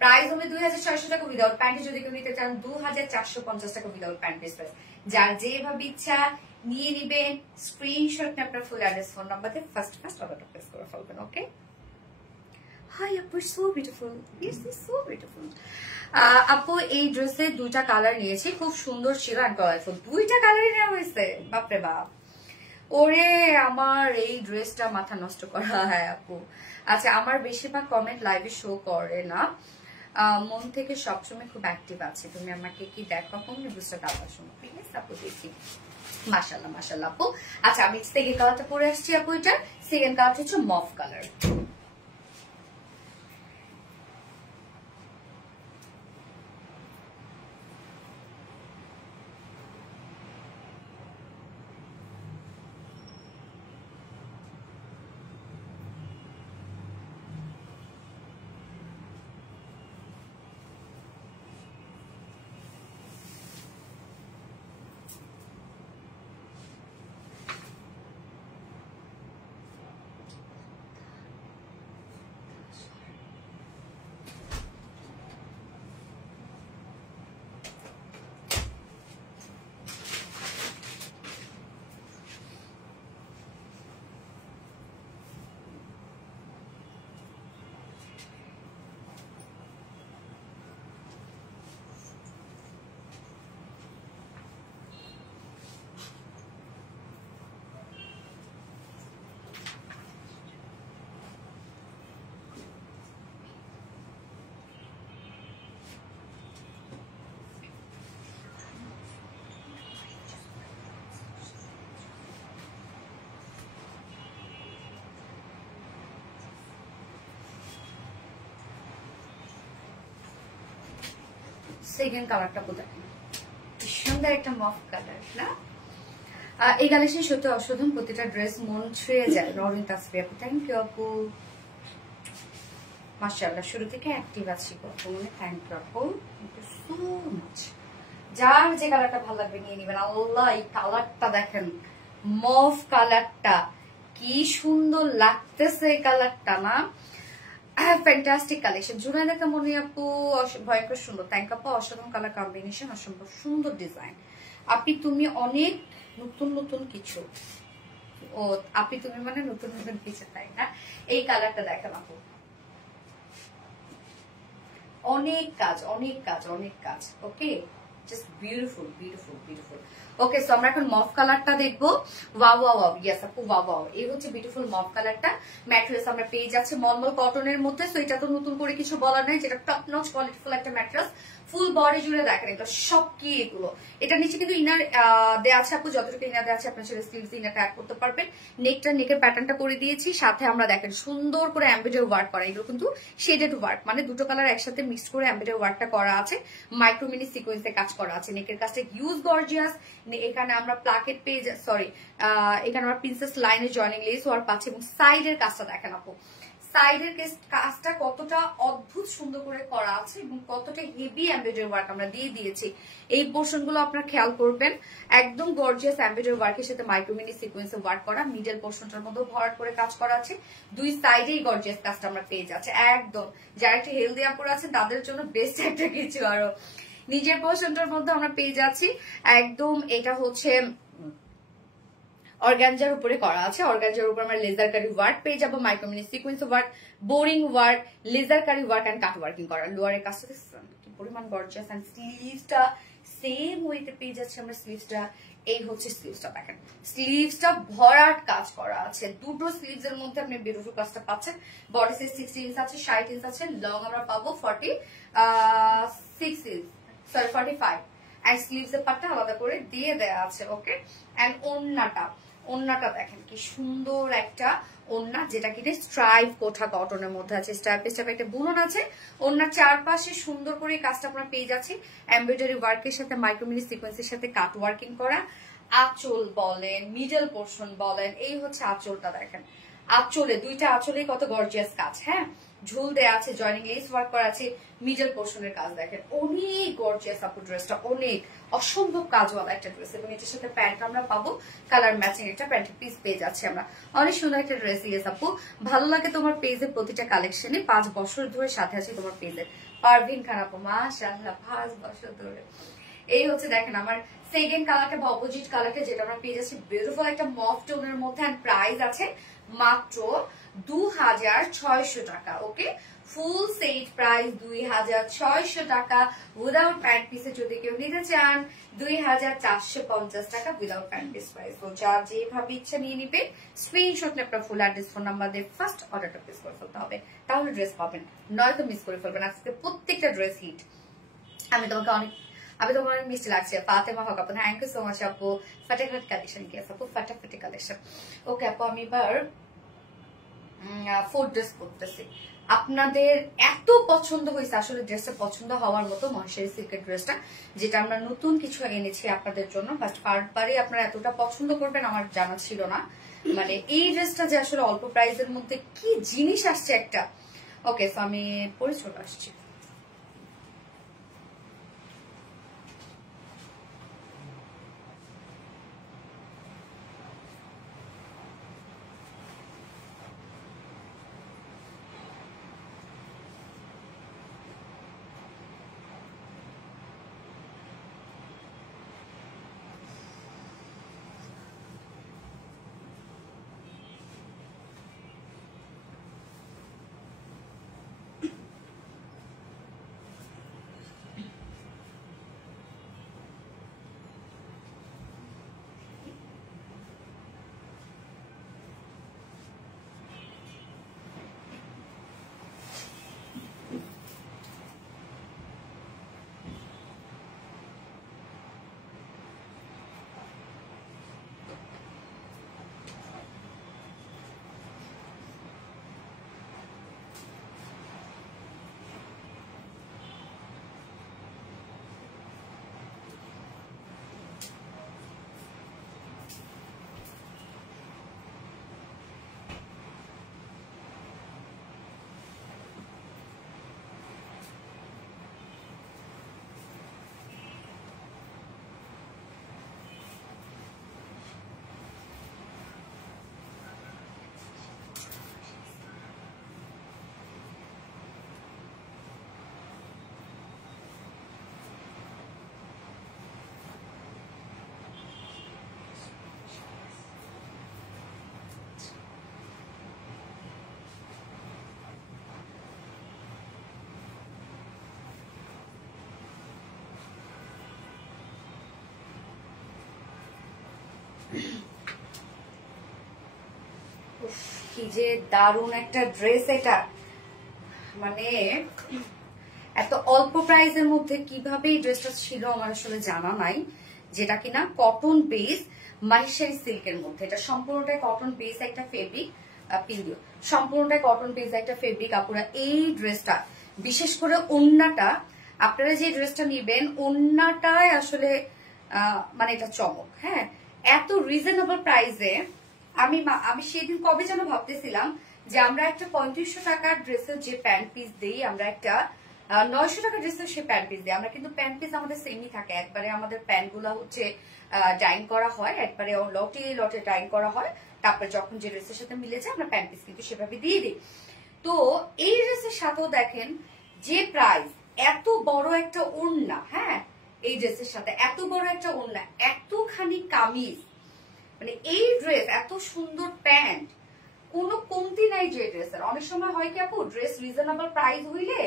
প্রাইস অনলি 2600 টাকা উইদাউট প্যান্টে। যদি কেউ নিতে চান 2450 টাকা উইদাউট প্যান্ট পিস। যার যেভাবে ইচ্ছা নিয়ে নিবেন, স্ক্রিনশট নিয়ে আপনার ফুল অ্যাড্রেস ফোন নাম্বার দিয়ে ফার্স্ট অর্ডারটা প্লেস করে ফেলবেন। ওকে, হাই আপু, so beautiful, it's so beautiful. আপু এই ড্রেসে দুইটা কালার নিয়েছি, খুব সুন্দর ছিল এন্ড কালারফুল, দুইটা কালারই নেওয়া হয়েছে, বাপরে বাপ। ওরে আমার এই ড্রেসটা মাথা নষ্ট করা। হ্যাঁ আপু, আচ্ছা আমার বেশিরভাগ কমেন্ট লাইভে শো করে না, মন থেকে সবসময় খুব অ্যাক্টিভ আছে। তুমি আমাকে কি দেখো কোন বুস্টার আবার শোনো প্লিজ আপু, দেখি। মাশাআল্লাহ মাশাআল্লাহ আপু। আচ্ছা আমি সেকেন্ড কালারটা পরে আসছি আপু, এটা সেকেন্ড কালারটা হচ্ছে মফ কালার। সেকেন্ড কালারটা কোথায়, সুন্দর একটা মফ কালার না? এই কালেকশন সত্যি অসাধারণ, প্রতিটা ড্রেস মন ছুঁয়ে যায়। নরিন তাসফি আপু, থ্যাংক ইউ আপু, মাশাআল্লাহ শুরু থেকে অ্যাক্টিভ আছি আপু, মানে থ্যাংক ইউ আপু, থ্যাংক ইউ সো মাচ। যার যে কালারটা ভালো লাগবে নিয়ে নেবেন। আল্লাহ এই কালারটা দেখেন, মফ কালারটা কি সুন্দর লাগতেছে, এই কালারটা না ফ্যান্টাস্টিক কালেকশন। জুনাইদা কামনি আপু ভয়ঙ্কর সুন্দর, থ্যাংক আপু, অসাধারণ কালার কম্বিনেশন, অসম্ভব সুন্দর ডিজাইন। আপনি তুমি অনেক নতুন নতুন কিছু, ও আপনি তুমি মানে নতুন নতুন কিছু, তাই না? এই কালারটা দেখেন আপু, অনেক কাজ অনেক কাজ অনেক কাজ। ওকে, জাস্ট বিউটিফুল বিউটিফুল বিউটিফুল। ওকে, সো আমরা এখন মফ কালারটা দেখবো। ওয়াও ওয়াও ওয়াও, ইয়েস আপু, ওয়াও ওয়াও, এই হচ্ছে বিউটিফুল মফ কালারটা। ম্যাট্রেস আমরা পেয়ে যাচ্ছি মলমল কটনের মধ্যে, সো এটা তো নতুন করে কিছু বলার নাই, যেটা টপ নচ কোয়ালিটিফুল একটা ম্যাট্রেস। ফুল বডি জুড়ে দেখেন এটা সব কি এগুলো। এটা নিচে কিন্তু ইনার দেওয়া আছে আপু, যতটুকু ইনার দেওয়া আছে আপনার ছেলে স্লিভস ইনারটা অ্যাড করতে পারবেন। নেকের প্যাটার্নটা করে দিয়েছি, সাথে আমরা দেখেন সুন্দর করে এমব্রয়ডারি ওয়ার্ক করা, এগুলো কিন্তু শেডেড ওয়ার্ক, মানে দুটো কালার একসাথে মিক্স করে এমব্রয়ডারি ওয়ার্কটা করা আছে, মাইক্রো মিনি সিকোয়েন্সে কাজ করা আছে। নেকের কাজটা হিউজ গর্জিয়াস। এখানে আমরা প্লাকেট পেয়ে, সরি এখানে আমরা প্রিন্সেস লাইনে জয়েনিং লেস ওয়ার্ক পাচ্ছি, এবং সাইডের কাজটা দেখেন আপু, সাইডের কাজটা কতটা অদ্ভুত সুন্দর করে করা আছে এবং কতটা হেভি এমব্রয়ডারি ওয়ার্ক আমরা দিয়ে দিয়েছি। এই পোর্শন গুলো আপনারা খেয়াল করবেন, একদম গর্জিয়াস এমব্রয়ডারি ওয়ার্কের সাথে মাইক্রোমিনি সিকোয়েন্সে ওয়ার্ক করা। মিডল পোর্শনটার মধ্যে ভরাট করে কাজ করা আছে, দুই সাইডেই গর্জিয়াস কাজটা আমরা পেয়ে যাচ্ছে। একদম যারা একটা হেলদি আপুর আছে তাদের জন্য বেস্ট একটা কিছু। আরো নিজের পোর্শনটার মধ্যে আমরা পেয়ে যাচ্ছি একদম, এটা হচ্ছে অর্গানজার উপরে করা আছে, অর্গানজার উপর আমরা লেজার কারি ওয়ার্ক পেয়ে যাবো, micromini sequence work, boring work, laser কারি ওয়ার্ক এন্ড কাট ওয়ার্কিং করা। লোয়ারের কাজটা কি পরিমাণ গর্জিয়াস, এন্ড স্লিভসটা সেম ওয়েতে পেয়ে যাচ্ছে আমরা স্লিভসটা। এই হচ্ছে স্লিভসটা দেখেন, স্লিভসটা ভরাট কাজ করা আছে, দুটো স্লিভস এর মধ্যে আপনি বিউটিফুল কাজটা পাচ্ছেন। বডি সাইজ 60 ইঞ্চ আছে, 60 ইঞ্চ আছে, লং আমরা পাবো 46 ইঞ্চ, সরি 45, এন্ড স্লিভস এর পার্টটা আলাদা করে দিয়ে দেওয়া আছে। ওকে, এন্ড ওন্নাটা দেখেন কি সুন্দর একটা ওন্না, যেটা কিনে স্ট্রাইপ কোঠা কটনের মধ্যে আছে, স্ট্রাইপ একটা বুনন আছে। ওন্নার চারপাশে সুন্দর করে কাজটা আপনারা পেয়ে যাচ্ছি, এমব্রয়ডারি ওয়ার্কের সাথে মাইক্রোমিনি সিকোয়েন্সের সাথে কাট ওয়ার্কিং করা। আঁচল বলেন, মিডল পোর্শন বলেন, এই হচ্ছে আঁচলটা দেখেন, আঁচলে দুইটা আঁচলে কত গর্জিয়াস কাজ। হ্যাঁ, ঝুল দেয়া আছে, জয়েনিং লেস ওয়ার্ক করা আছে, মিডল পোর্শনের কাজ দেখেন, অনেক গর্জিয়াস আপু ড্রেসটা, অনেক অসম্ভব কাজওয়ালা একটা ড্রেস। এবং এটার সাথে প্যান্ট আমরা পাবো কালার ম্যাচিং একটা প্যান্টের পিস পেয়ে যাচ্ছে আমরা। অনেক সুন্দর একটা ড্রেস। ইয়েস আপু, ভালো লাগে তোমার পেজের প্রতিটা কালেকশনে, 5 বছর ধরে সাথে আছে তোমার পেজের। পারভিন খান আপু, মাশাআল্লাহ 5 বছর ধরে। এই হচ্ছে দেখেন আমার সেকেন্ড কালারটা বা অপোজিট কালারটা, যেটা আমরা পেয়ে যাচ্ছি বিউটিফুল একটা মফ টোনের মধ্যে, এন্ড প্রাইস আছে মাত্র 2600 টাকা। ওকে, ফুল সেট প্রাইস 2600 টাকা। উইদাউট প্যান্ট পিসে যদি কেউ নিতে চান 2450 টাকা উইদাউট প্যান্ট পিস প্রাইস। তো যার যেভাবে ইচ্ছা নিয়ে নিবে, স্ক্রিনশট নিয়ে আপনার ফুল অ্যাড্রেস ফোন নাম্বার দিয়ে ফার্স্ট অর্ডারটা প্লেস করে ফেলতে হবে, তাহলে ড্রেস পাবেন, নয়তো মিস করে ফেলবেন। আজকে প্রত্যেকটা ড্রেস হিট। আমি তোমাকে অনেক মিষ্টি লাগছে। ফাতেমা হক আপু, থ্যাংক ইউ সো মাচ আপু। ফাটাফাটি কালেকশন কি আছে আপু? ফাটাফাটি কালেকশন। ওকে আপু, আমি এবার 4 ড্রেস করতেছি। আপনাদের এত পছন্দ হয়েছে, আসলে ড্রেসটা পছন্দ হওয়ার মতো মহেশ্বরী সিল্কের ড্রেসটা, যেটা আমরা নতুন কিছু এনেছি আপনাদের জন্য। ফার্স্ট পারবারই আপনারা এতটা পছন্দ করবেন আমার জানা ছিল না, মানে এই ড্রেসটা যে আসলে অল্প প্রাইসের মধ্যে কি জিনিস আসছে একটা। ওকে, তো আমি পরে চলে আসছি। কি যে দারুণ একটা ড্রেস এটা, মানে এত অল্প প্রাইসের মধ্যে কিভাবে এই ড্রেসটা ছিল আমার আসলে জানা নাই। যেটা কিনা কটন বেস মাহেশ্বরী সিল্কের মধ্যে, এটা সম্পূর্ণটাই কটন বেস একটা ফেব্রিক, পিন্ডিও সম্পূর্ণটাই কটন বেস একটা ফেব্রিক। আপুরা এই ড্রেসটা বিশেষ করে ওন্নাটা, আপনারা যে ড্রেসটা নিবেন ওন্নাটাই আসলে মানে এটা চমক। হ্যাঁ, এত রিজনেবল প্রাইসে আমি সেদিন কবে যেন ভাবতেছিলাম যে আমরা একটা 3500 টাকার ড্রেসের যে প্যান্ট পিস দিই, আমরা একটা 900 টাকার ড্রেসের সে প্যান্ট পিস দিই, আমরা কিন্তু প্যান্ট পিস আমাদের সেমই থাকে। একবারে আমাদের প্যান্ট গুলা হচ্ছে ডাইং করা হয়, একবারে লটে লটে ডাইং করা হয়, তারপরে যখন যে ড্রেসের সাথে মিলে যায় আমরা প্যান্ট পিস কিন্তু সেভাবে দিয়ে দিই। তো এই ড্রেসের সাথেও দেখেন যে প্রাইস, এত বড় একটা ওড়না, হ্যাঁ এই ড্রেসের সাথে এত বড় একটা ওড়না, এতখানি কামিজ, মানে এই ড্রেস এত সুন্দর প্যান্ট, কোনো কমতি নাই যে ড্রেসের। অনেক সময় হয় কি আপু, ড্রেস রিজনেবল প্রাইস হইলে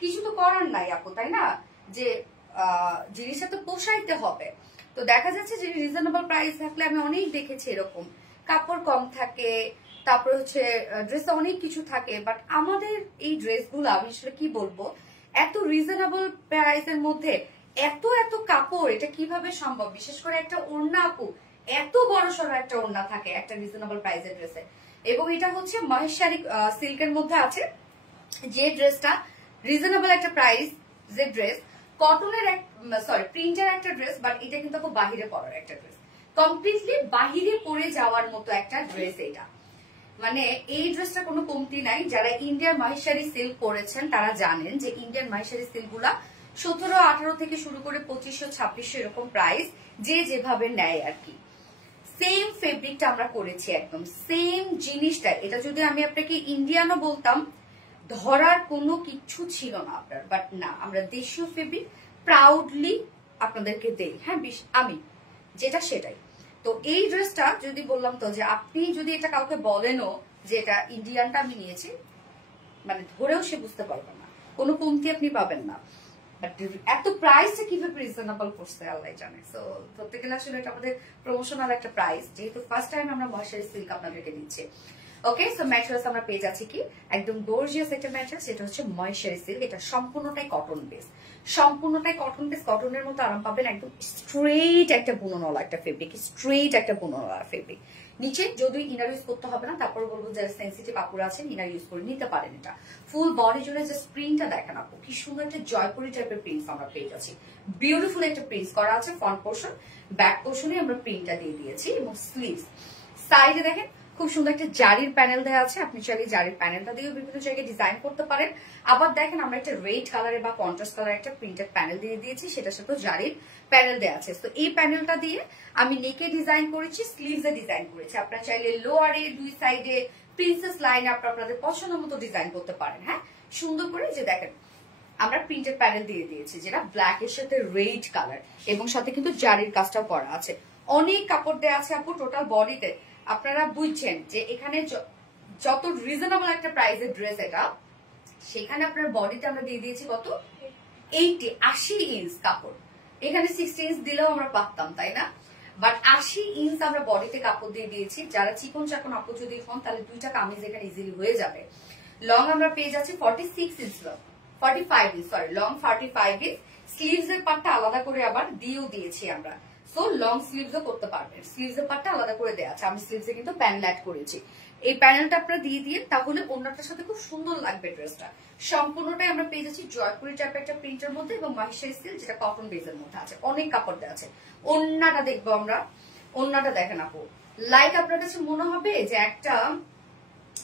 কিছু তো করার নাই আপু, তাই না, যে জিনিসটা তো পোষাইতে হবে। তো দেখা যাচ্ছে যে রিজনেবল প্রাইস থাকলে আমি অনেক দেখেছি এরকম, কাপড় কম থাকে, তারপর হচ্ছে ড্রেসে অনেক কিছু থাকে, বাট আমাদের এই ড্রেসগুলো আমি আসলে কি বলবো, এত রিজনেবল প্রাইসের মধ্যে এত এত কাপড়, এটা কিভাবে সম্ভব? বিশেষ করে একটা ওড়না আপু, এত বড় সড়ো একটা ওড়না থাকে একটা রিজনেবল প্রাইসের ড্রেসে। এবং এটা হচ্ছে মহেশ্বরী সিল্কের মধ্যে আছে যে ড্রেসটা, রিজনেবল একটা প্রাইস যে ড্রেস, কটনের প্রিন্টের একটা ড্রেস, বাট এটা কিন্তু আপু বাহিরে পরার একটা ড্রেস, কমপ্লিটলি বাহিরে পরে যাওয়ার মতো একটা ড্রেস এটা। মানে এই ড্রেসটা কোনো কমতি নাই। যারা ইন্ডিয়ান মহেশ্বরী সিল্ক পরেছেন তারা জানেন যে ইন্ডিয়ান মহেশ্বরী সিল্ক গুলা 17-18 থেকে শুরু করে 2500-2600 এরকম প্রাইস, যে যেভাবে নেয় আর কি। সেম ফেব্রিকটা আমরা করেছি, একদম সেম জিনিসটা। এটা যদি আমি আপনাকে ইন্ডিয়ানও বলতাম ধরার কোনো কিচ্ছু ছিল না আপনার, বাট না, আমরা দেশীয় ফেব্রিক প্রাউডলি আপনাদেরকে দেই। হ্যাঁ, আমি যেটা সেটাই। তো এই ড্রেসটা যদি বললাম তো যে আপনি যদি এটা কাউকে বলেনও যে এটা ইন্ডিয়ানটা আমি নিয়েছি, মানে ধরেও সে বুঝতে পারবেন না, কোনো কমতি আপনি পাবেন না। এত প্রাইসটা কিভাবে রিজনেবল করছে আল্লাহ জানে। সো ধরতে গেলে আসলে এটা আমাদের প্রমোশনাল একটা প্রাইস, যেহেতু ফার্স্ট টাইম আমরা মহেশ্বরী সিল্ক আপনাদেরকে দিচ্ছি। ওকে, সো ম্যাটেরিয়ালস আমরা পেয়ে যাচ্ছি কি একদম গর্জিয়াস একটা ম্যাটেরিয়ালস, এটা হচ্ছে মহেশ্বরী সিল্ক। এটা সম্পূর্ণটাই কটন বেস, সম্পূর্ণটাই কটন বেস, কটনের মতো আরাম পাবেন। একদম স্ট্রেইট একটা বুননওয়ালা একটা ফেব্রিক, স্ট্রেইট একটা বুননওয়ালা ফেব্রিক। নিচে যদি ইনার ইউজ করতে হবে না, তারপর বলবো যারা সেন্সিটিভ কাপড় আছেন ইনার ইউজ করে নিতে পারেন। এটা ফুল বডি জুড়ে যে প্রিন্টটা দেখেন আপু, কি সুন্দর একটা জয়পুরি টাইপের প্রিন্টস আমরা পেয়ে যাচ্ছি। বিউটিফুল একটা প্রিন্টস করা আছে ফ্রন্ট পোর্শন, ব্যাক পোর্শনে আমরা প্রিন্টটা দিয়ে দিয়েছি, এবং স্লিভস সাইডে দেখেন খুব সুন্দর একটা জারির প্যানেল দেওয়া আছে। আপনি চাইলে জারির প্যানেলটা দিয়েও বিভিন্ন জায়গায় ডিজাইন করতে পারেন। আবার দেখেন আমরা একটা রেড কালারে বা কন্ট্রাস্ট কালার একটা প্রিন্টেড প্যানেল দিয়ে দিয়েছি, সেটার সাথে জারির প্যানেল দেওয়া আছে। তো এই প্যানেলটা দিয়ে আমি নেকে ডিজাইন করেছি, স্লিভসে ডিজাইন করেছি। আপনারা চাইলে লোয়ারে দুই সাইডে প্রিন্সেস লাইনে আপনাদের পছন্দ মতো ডিজাইন করতে পারেন। হ্যাঁ, সুন্দর করে যে দেখেন আমরা প্রিন্টেড প্যানেল দিয়ে দিয়েছি, যেটা ব্ল্যাক এর সাথে রেড কালার, এবং সাথে কিন্তু জারির কাজটাও করা আছে। অনেক কাপড় দেওয়া আছে আপু টোটাল বডিতে। আপনারা বুঝছেন যে এখানে যত রিজনেবল একটা প্রাইসের ড্রেস এটা, সেখানে আপনার বডিতে আমরা দিয়ে দিয়েছি কত, 80 ইঞ্চ কাপড়। এখানে 60 ইঞ্চ দিলেও আমরা পারতাম, তাই না, বাট 80 ইঞ্চ আমরা বডিতে কাপড় দিয়ে দিয়েছি। যারা চিকন চাকন আপু যদি হন তাহলে দুইটা কামিজ এখানে ইজিলি হয়ে যাবে। লং আমরা পেয়ে যাচ্ছি 46 inch, long 45 inch, sorry long 45 inch. Sleeves এর পার্টটা আলাদা করে আবার দিয়েও দিয়েছি আমরা, সো লং স্লিভসও করতে পারবেন। স্লিভস এর পার্টটা আলাদা করে দেওয়া আছে, আমি স্লিভসে কিন্তু প্যানেল অ্যাড করেছি। এই প্যানেলটা আপনারা দিয়ে দিয়ে তাহলে ওড়নাটার সাথে খুব সুন্দর লাগবে ড্রেসটা। সম্পূর্ণটাই আমরা পেয়ে যাচ্ছি জয়পুরি টাইপের একটা প্রিন্টের মধ্যে, এবং মহেশ্বরী সিল্ক যেটা কটন বেসের মধ্যে আছে। অনেক কাপড় দেওয়া আছে। ওড়নাটা দেখবো আমরা, ওড়নাটা দেখেন আপু, লাইক আপনার কাছে মনে হবে যে একটা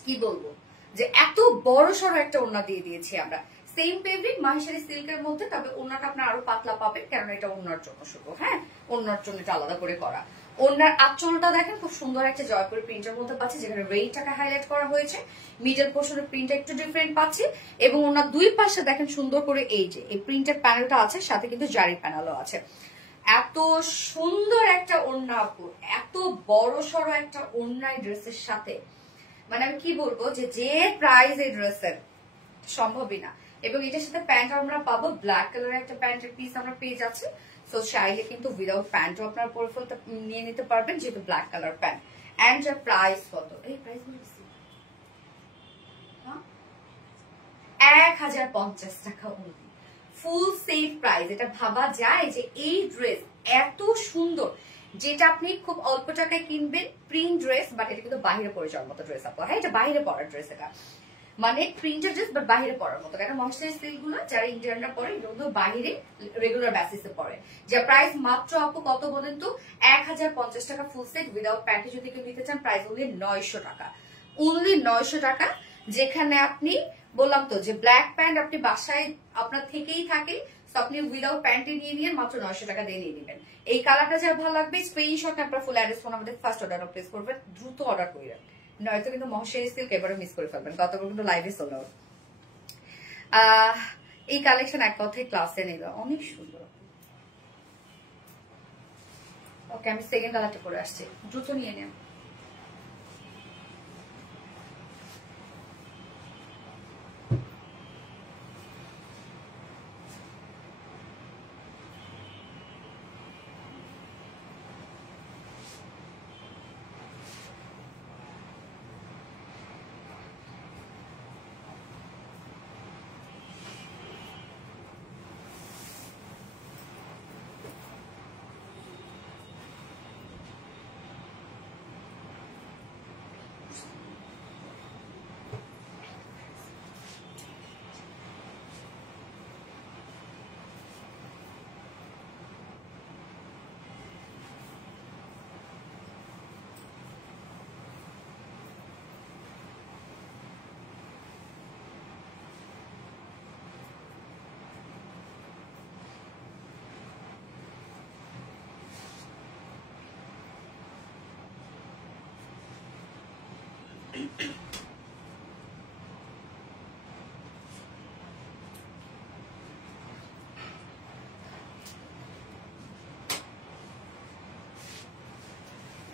কি বলবো, যে এত বড় সড়ো একটা ওড়না দিয়ে দিয়েছি আমরা। সেম ফেব্রিক মহেশ্বরী সিল্কের মধ্যে, তবে ওড়নাটা আপনার আরো পাতলা পাবেন, কারণ এটা ওড়নার জন্য শুধু। হ্যাঁ, ওড়নার জন্য এটা আলাদা করে করা। ওড়নার আঁচলটা দেখেন খুব সুন্দর একটা জয়পুরি প্রিন্টের মধ্যে পাচ্ছি, যেখানে রেইটাকে হাইলাইট করা হয়েছে। মিডল পোর্শনের প্রিন্টটা একটু ডিফারেন্ট পাচ্ছি, এবং ওনার দুই পাশে দেখেন সুন্দর করে এই যে এই প্রিন্টের প্যানেলটা আছে, সাথে কিন্তু জারি প্যানেলও আছে। এত সুন্দর একটা ওড়না আপু, এত বড় সড়ো একটা ওড়না এই ড্রেসের সাথে, মানে আমি কি বলবো যে প্রাইস এই ড্রেসের সম্ভবই না। এবং এটার সাথে প্যান্ট আমরা পাবো, ব্ল্যাক কালারের একটা প্যান্টের পিস আমরা পেয়ে যাচ্ছি। সো চাইলে কিন্তু উইদাউট প্যান্টও আপনারা পরে ফেলতে নিয়ে নিতে পারবেন, যেহেতু ব্ল্যাক কালার প্যান্ট। এন্ড যার প্রাইস কত, এই প্রাইস বলেছি 1050 টাকা অনলি, ফুল সেট প্রাইস। এটা ভাবা যায় যে এই ড্রেস এত সুন্দর, যেটা আপনি খুব অল্প টাকায় কিনবেন, প্রিন্ট ড্রেস, বাট এটা কিন্তু বাইরে পরে যাওয়ার মতো ড্রেস আপু। হ্যাঁ, এটা বাইরে পরার ড্রেস, এটা মানে প্রিন্টেড ড্রেস বাট বাইরে পরার মতো। কারণ ময়েশ্চারাইজ সিল্ক গুলো যারা ইন্ডিয়ানরা পরে এগুলো বাইরে রেগুলার বেসিসে পরে। যে প্রাইস মাত্র আপু কত বলেন তো, 1050 টাকা ফুল সেট উইদাউট প্যান্টি যদি কেউ নিতে চান, প্রাইস অনলি 900 টাকা, অনলি 900 টাকা। যেখানে আপনি বললাম তো যে ব্ল্যাক প্যান্ট আপনি বাসায় আপনার থেকেই থাকে, আপনি উইদাউট প্যান্টে নিয়ে মাত্র 900 টাকা দিয়ে নিয়ে নেবেন। এই কালারটা যা ভালো লাগবে স্ক্রিনশট আপনার ফুল অ্যাড্রেস ফোন আমাদের ফার্স্ট অর্ডার প্লেস করবেন, দ্রুত অর্ডার করেন, নয়তো কিন্তু মহেশ্বরী সিল্ক এবারে মিস করে ফেলবেন। গতবার কিন্তু লাইভে সোল্ড আউট। এই কালেকশন এক কথায় ক্লাসে নিল, অনেক সুন্দর। ওকে, আমি সেকেন্ড কালারটা পরে আসছি, দ্রুত নিয়ে নেন।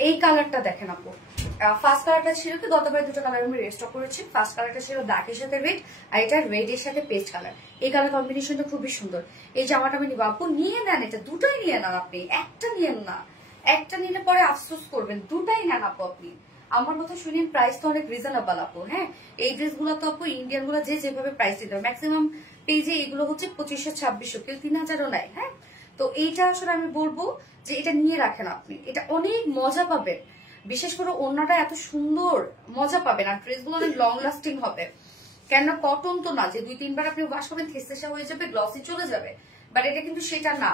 এই কালারটা দেখেন আপু, ফার্স্ট কালারটা ছিল কি, গতবার দুটো কালার আমি রেস্টক করেছি। ফার্স্ট কালারটা ছিল ব্ল্যাকের সাথে রেড, আর এটা রেড এর সাথে পেস্ট কালার। এই কালার কম্বিনেশনটা খুবই সুন্দর। এই জামাটা আমি নিব আপু, নিয়ে নেন, এটা দুটোই নিয়ে নেন আপনি, একটা নিয়েন না, একটা নিলে পরে আফসোস করবেন, দুটাই নেন আপু আপনি। আমার কথা শুনেন, প্রাইস তো অনেক রিজনেবল আপু। হ্যাঁ, এই ড্রেস গুলো তো আপু ইন্ডিয়ান গুলো যে যেভাবে প্রাইস দিতে হবে, ম্যাক্সিমাম পেজে এগুলো হচ্ছে 2500 2600, কেউ 3000ও নেয়। হ্যাঁ, তো এইটা আসলে আমি বলবো যে এটা নিয়ে রাখেন আপনি, এটা অনেক মজা পাবেন, বিশেষ করে ওড়নাটা এত সুন্দর, মজা পাবেন। আর ড্রেসগুলো অনেক লং লাস্টিং হবে, কেননা কটন তো না যে 2-3 বার আপনি ওয়াশ করবেন থেসেসা হয়ে যাবে, গ্লসি চলে যাবে, বাট এটা কিন্তু সেটা না,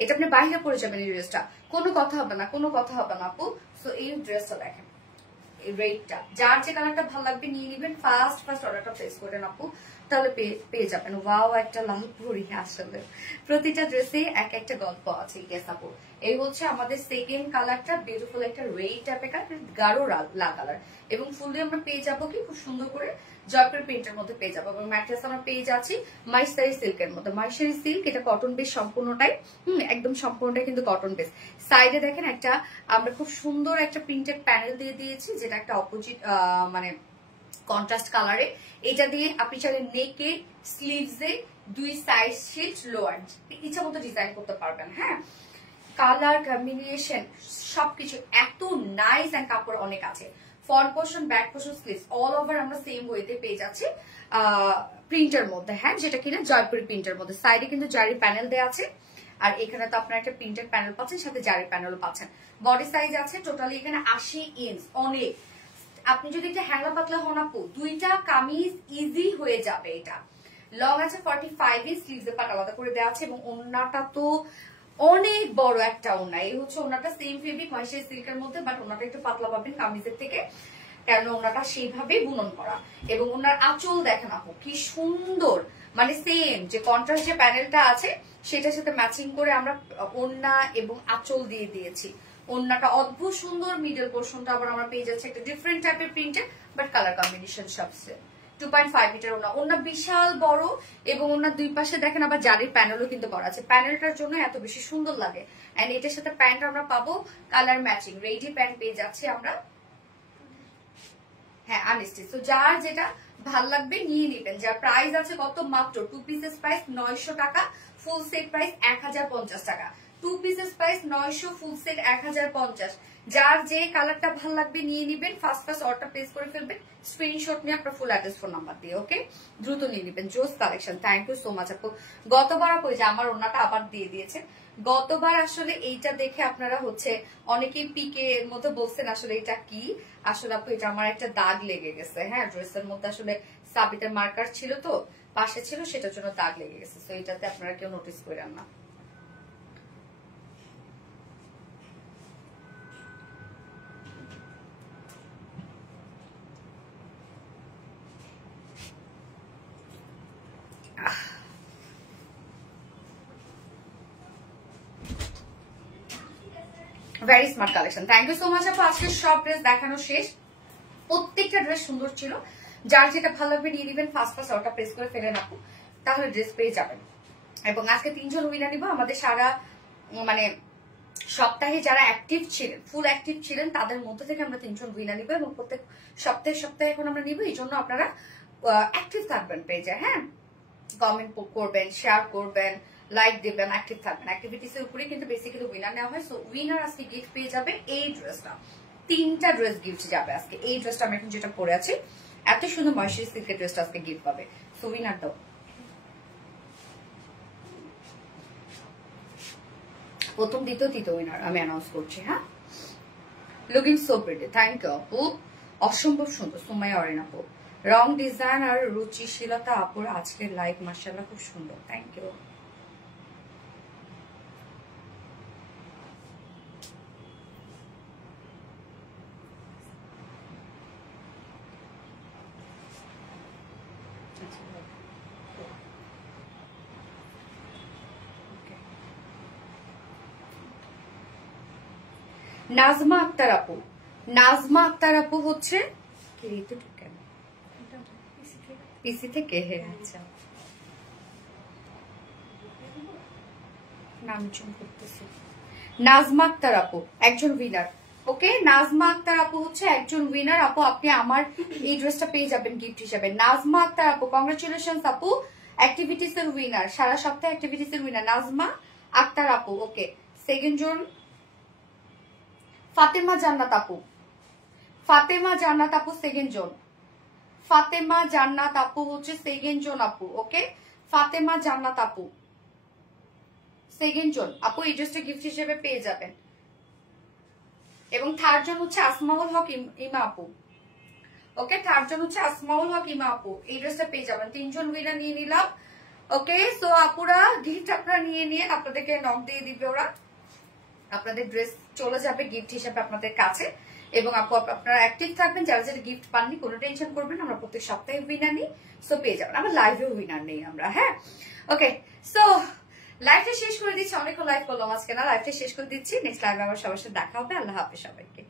এটা আপনি বাইরে পরে যাবেন এই ড্রেসটা, কোনো কথা হবে না, কোনো কথা হবে না আপু। সো এই ড্রেসটা দেখেন, এই রেডটা যার যে কালারটা ভালো লাগবে নিয়ে নিবেন, ফার্স্ট অর্ডারটা প্লেস করেন আপু, তাহলে পেয়ে যাবেন। ওয়াও, একটা লাল পরি, আসলে প্রতিটা ড্রেসে এক একটা গল্প আছে। ইয়েস আপু, এই হচ্ছে আমাদের সেকেন্ড কালারটা, বিউটিফুল একটা রেড টাইপের কালার, গাঢ় লাল কালার, এবং ফুললি আমরা পেয়ে যাবো কি খুব সুন্দর করে জয়পুর প্রিন্টের মধ্যে পেয়ে যাবো, এবং ম্যাট্রেস আমরা পেয়ে যাচ্ছি মাইশারি সিল্কের মধ্যে। মাইশারি সিল্ক, এটা কটন বেস সম্পূর্ণটাই, একদম সম্পূর্ণটাই কিন্তু কটন বেস। সাইডে দেখেন একটা আমরা খুব সুন্দর একটা প্রিন্টেড প্যানেল দিয়ে দিয়েছি, যেটা একটা অপোজিট মানে কন্ট্রাস্ট কালারে। এটা দিয়ে আপনি চাইলে নেকে, স্লিভসে, দুই সাইড শিট, লোয়ার ইচ্ছা মতো ডিজাইন করতে পারবেন। হ্যাঁ, কালার কম্বিনেশন সবকিছু এত নাইস, এন্ড কাপড় অনেক আছে। Front portion, back portion, sleeves all over আমরা সেম ওয়েতে পেয়ে যাচ্ছি প্রিন্টের মধ্যে। হ্যাঁ, যেটা কিনা জয়পুরি প্রিন্টের মধ্যে। সাইডে কিন্তু জারি প্যানেল দেওয়া আছে, আর এখানে তো আপনার একটা প্রিন্টেড প্যানেল পাচ্ছেন, সাথে জারি প্যানেলও পাচ্ছেন। বডি সাইজ আছে টোটালি এখানে 80 ইঞ্চ, অনেক। আপনি যদি একটা হ্যাংলা পাতলা হন আপু, দুইটা কামিজ ইজি হয়ে যাবে। এটা লং আছে 45 ইঞ্চ, স্লিভস এর পাট আলাদা করে দেওয়া আছে, এবং ওন্নাটা তো অনেক বড় একটা ওন্না। এই হচ্ছে ওন্নাটা, সেম ফেব্রিক মহেশ্বরী সিল্কের মধ্যে, বাট ওন্নাটা একটু পাতলা পাবেন কামিজের থেকে, কারণ ওনাটা সেইভাবেই বুনন করা। এবং ওনার আঁচল দেখেন আপু কি সুন্দর, মানে সেম যে কন্ট্রাস্ট যে প্যানেলটা আছে সেটার সাথে ম্যাচিং করে আমরা ওন্না এবং আঁচল দিয়ে দিয়েছি। ওন্নাটা অদ্ভুত সুন্দর, মিডল পোর্শনটা আবার আমরা পেয়ে যাচ্ছি একটা ডিফারেন্ট টাইপের প্রিন্টের, বাট কালার কম্বিনেশন সবচেয়ে 2.5 মিটার ওনা। ওনা বিশাল বড়, এবং ওনার দুই পাশে দেখেন আবার জারির প্যানেলও কিন্তু করা আছে। প্যানেলটার জন্য এত বেশি সুন্দর লাগে। এন্ড এটার সাথে প্যান্ট আমরা পাবো কালার ম্যাচিং, রেডি প্যান্ট পেয়ে যাচ্ছি আমরা। হ্যাঁ, আনস্টিচ। তো যার যেটা ভাল লাগবে নিয়ে নেবেন। যার প্রাইস আছে কত, মাত্র 2 পিসেস প্রাইস 900 টাকা, ফুল সেট প্রাইস 1050 টাকা। 2 পিসেস প্রাইস 900, ফুল সেট 1050। যার যে কালারটা ভালো লাগবে নিয়ে নিবেন, ফার্স্ট অর্ডার প্লেস করে ফেলবেন, স্ক্রিনশট নিয়ে আপনার ফুল অ্যাড্রেস ফোন নাম্বার দিয়ে। ওকে, দ্রুত নিয়ে নিবেন। জোস collection, thank you so much আপু। গতবার আপু যে আমার ওনাটা আবার দিয়ে দিয়েছে, গতবার আসলে এইটা দেখে আপনারা হচ্ছে অনেকেই পিকে এর মধ্যে বলছেন আসলে এটা কি, আসলে আপু এটা আমার একটা দাগ লেগে গেছে। হ্যাঁ, ড্রেসের মধ্যে আসলে সাবিতের মার্কার ছিল তো পাশে ছিল, সেটার জন্য দাগ লেগে গেছে। তো এটাতে আপনারা কেউ নোটিস করেন না। Very smart collection, thank you so much আপু। আজকে সব ড্রেস দেখানো শেষ, প্রত্যেকটা ড্রেস সুন্দর ছিল। যার যেটা ভালো লাগবে নিয়ে নিবেন, ফার্স্ট অর্ডার প্লেস করে ফেলেন আপু, তাহলে ড্রেস পেয়ে যাবেন। এবং আজকে 3 জন উইনার নিব। আমাদের সারা মানে সপ্তাহে যারা অ্যাক্টিভ ছিলেন, ফুল অ্যাক্টিভ ছিলেন, তাদের মধ্যে থেকে আমরা 3 জন উইনার নিব এবং প্রত্যেক সপ্তাহে এখন আমরা নিব। এই জন্য আপনারা অ্যাক্টিভ থাকবেন পেজে। হ্যাঁ, কমেন্ট করবেন, শেয়ার করবেন, লাইক দিবেন, অ্যাক্টিভ থাকবেন। অ্যাক্টিভিটিস এর উপরে কিন্তু বেসিক্যালি উইনার নেওয়া হয়। সো উইনার আজকে গিফট পেয়ে যাবে এই ড্রেসটা। 3টা ড্রেস গিফট যাবে আজকে। এই ড্রেসটা আমি এখন যেটা পরে আছি, এত সুন্দর ময়শ্চারাইজ সিল্কের ড্রেসটা আজকে গিফট পাবে। সো উইনার দাও। প্রথম, দ্বিতীয়, তৃতীয় উইনার আমি অ্যানাউন্স করছি। হ্যাঁ, looking so pretty, thank you আপু, অসম্ভব সুন্দর। সুমাইয়া অরিন আপু, রং ডিজাইন আর রুচিশীলতা আপুর আজকের লাইভ মাশাআল্লাহ খুব সুন্দর, থ্যাংক ইউ। নাজমা আক্তার আপু, নাজমা আক্তার আপু হচ্ছে পিসি থেকে। আচ্ছা, নাম চুন করতেছি। নাজমা আক্তার আপু একজন উইনার। ওকে, নাজমা আক্তার আপু হচ্ছে একজন উইনার। আপু আপনি আমার এই ড্রেসটা পেয়ে যাবেন গিফট হিসেবে। নাজমা আক্তার আপু, কংগ্রাচুলেশনস আপু, অ্যাক্টিভিটিস এর উইনার, সারা সপ্তাহে অ্যাক্টিভিটিস এর উইনার নাজমা আক্তার আপু। ওকে, সেকেন্ড জন ফাতেমা জান্নাত আপু, ফাতেমা জান্নাত আপু সেকেন্ড জন, ফাতেমা জান্নাত আপু হচ্ছে সেকেন্ড জন আপু। ওকে, ফাতেমা জান্নাত আপু সেকেন্ড জন আপু, এই ড্রেসটা গিফট হিসেবে পেয়ে যাবেন। এবং থার্ড জন হচ্ছে আসমাউল হক ইমা আপু। ওকে, থার্ড জন হচ্ছে আসমাউল হক ইমা আপু, এই ড্রেসটা পেয়ে যাবেন। 3 জন উইনার নিয়ে নিলাম। ওকে, সো আপুরা গিফট আপনারা নিয়ে আপনাদেরকে নক দিয়ে দিবে ওরা, আপনাদের ড্রেস চলে যাবে গিফট হিসেবে আপনাদের কাছে। এবং আপু আপনারা অ্যাক্টিভ থাকবেন, যারা যারা গিফট পাননি কোনো টেনশন করবেন, আমরা প্রত্যেক সপ্তাহে উইনার নিই, সো পেয়ে যাবেন। আমরা লাইভেও উইনার নেই আমরা। হ্যাঁ, ওকে, সো লাইভটা শেষ করে দিচ্ছি, অনেকক্ষণ লাইভ করলাম আজকে না, লাইভটা শেষ করে দিচ্ছি। নেক্সট লাইভে আবার সবার সাথে দেখা হবে। আল্লাহ হাফেজ সবাইকে।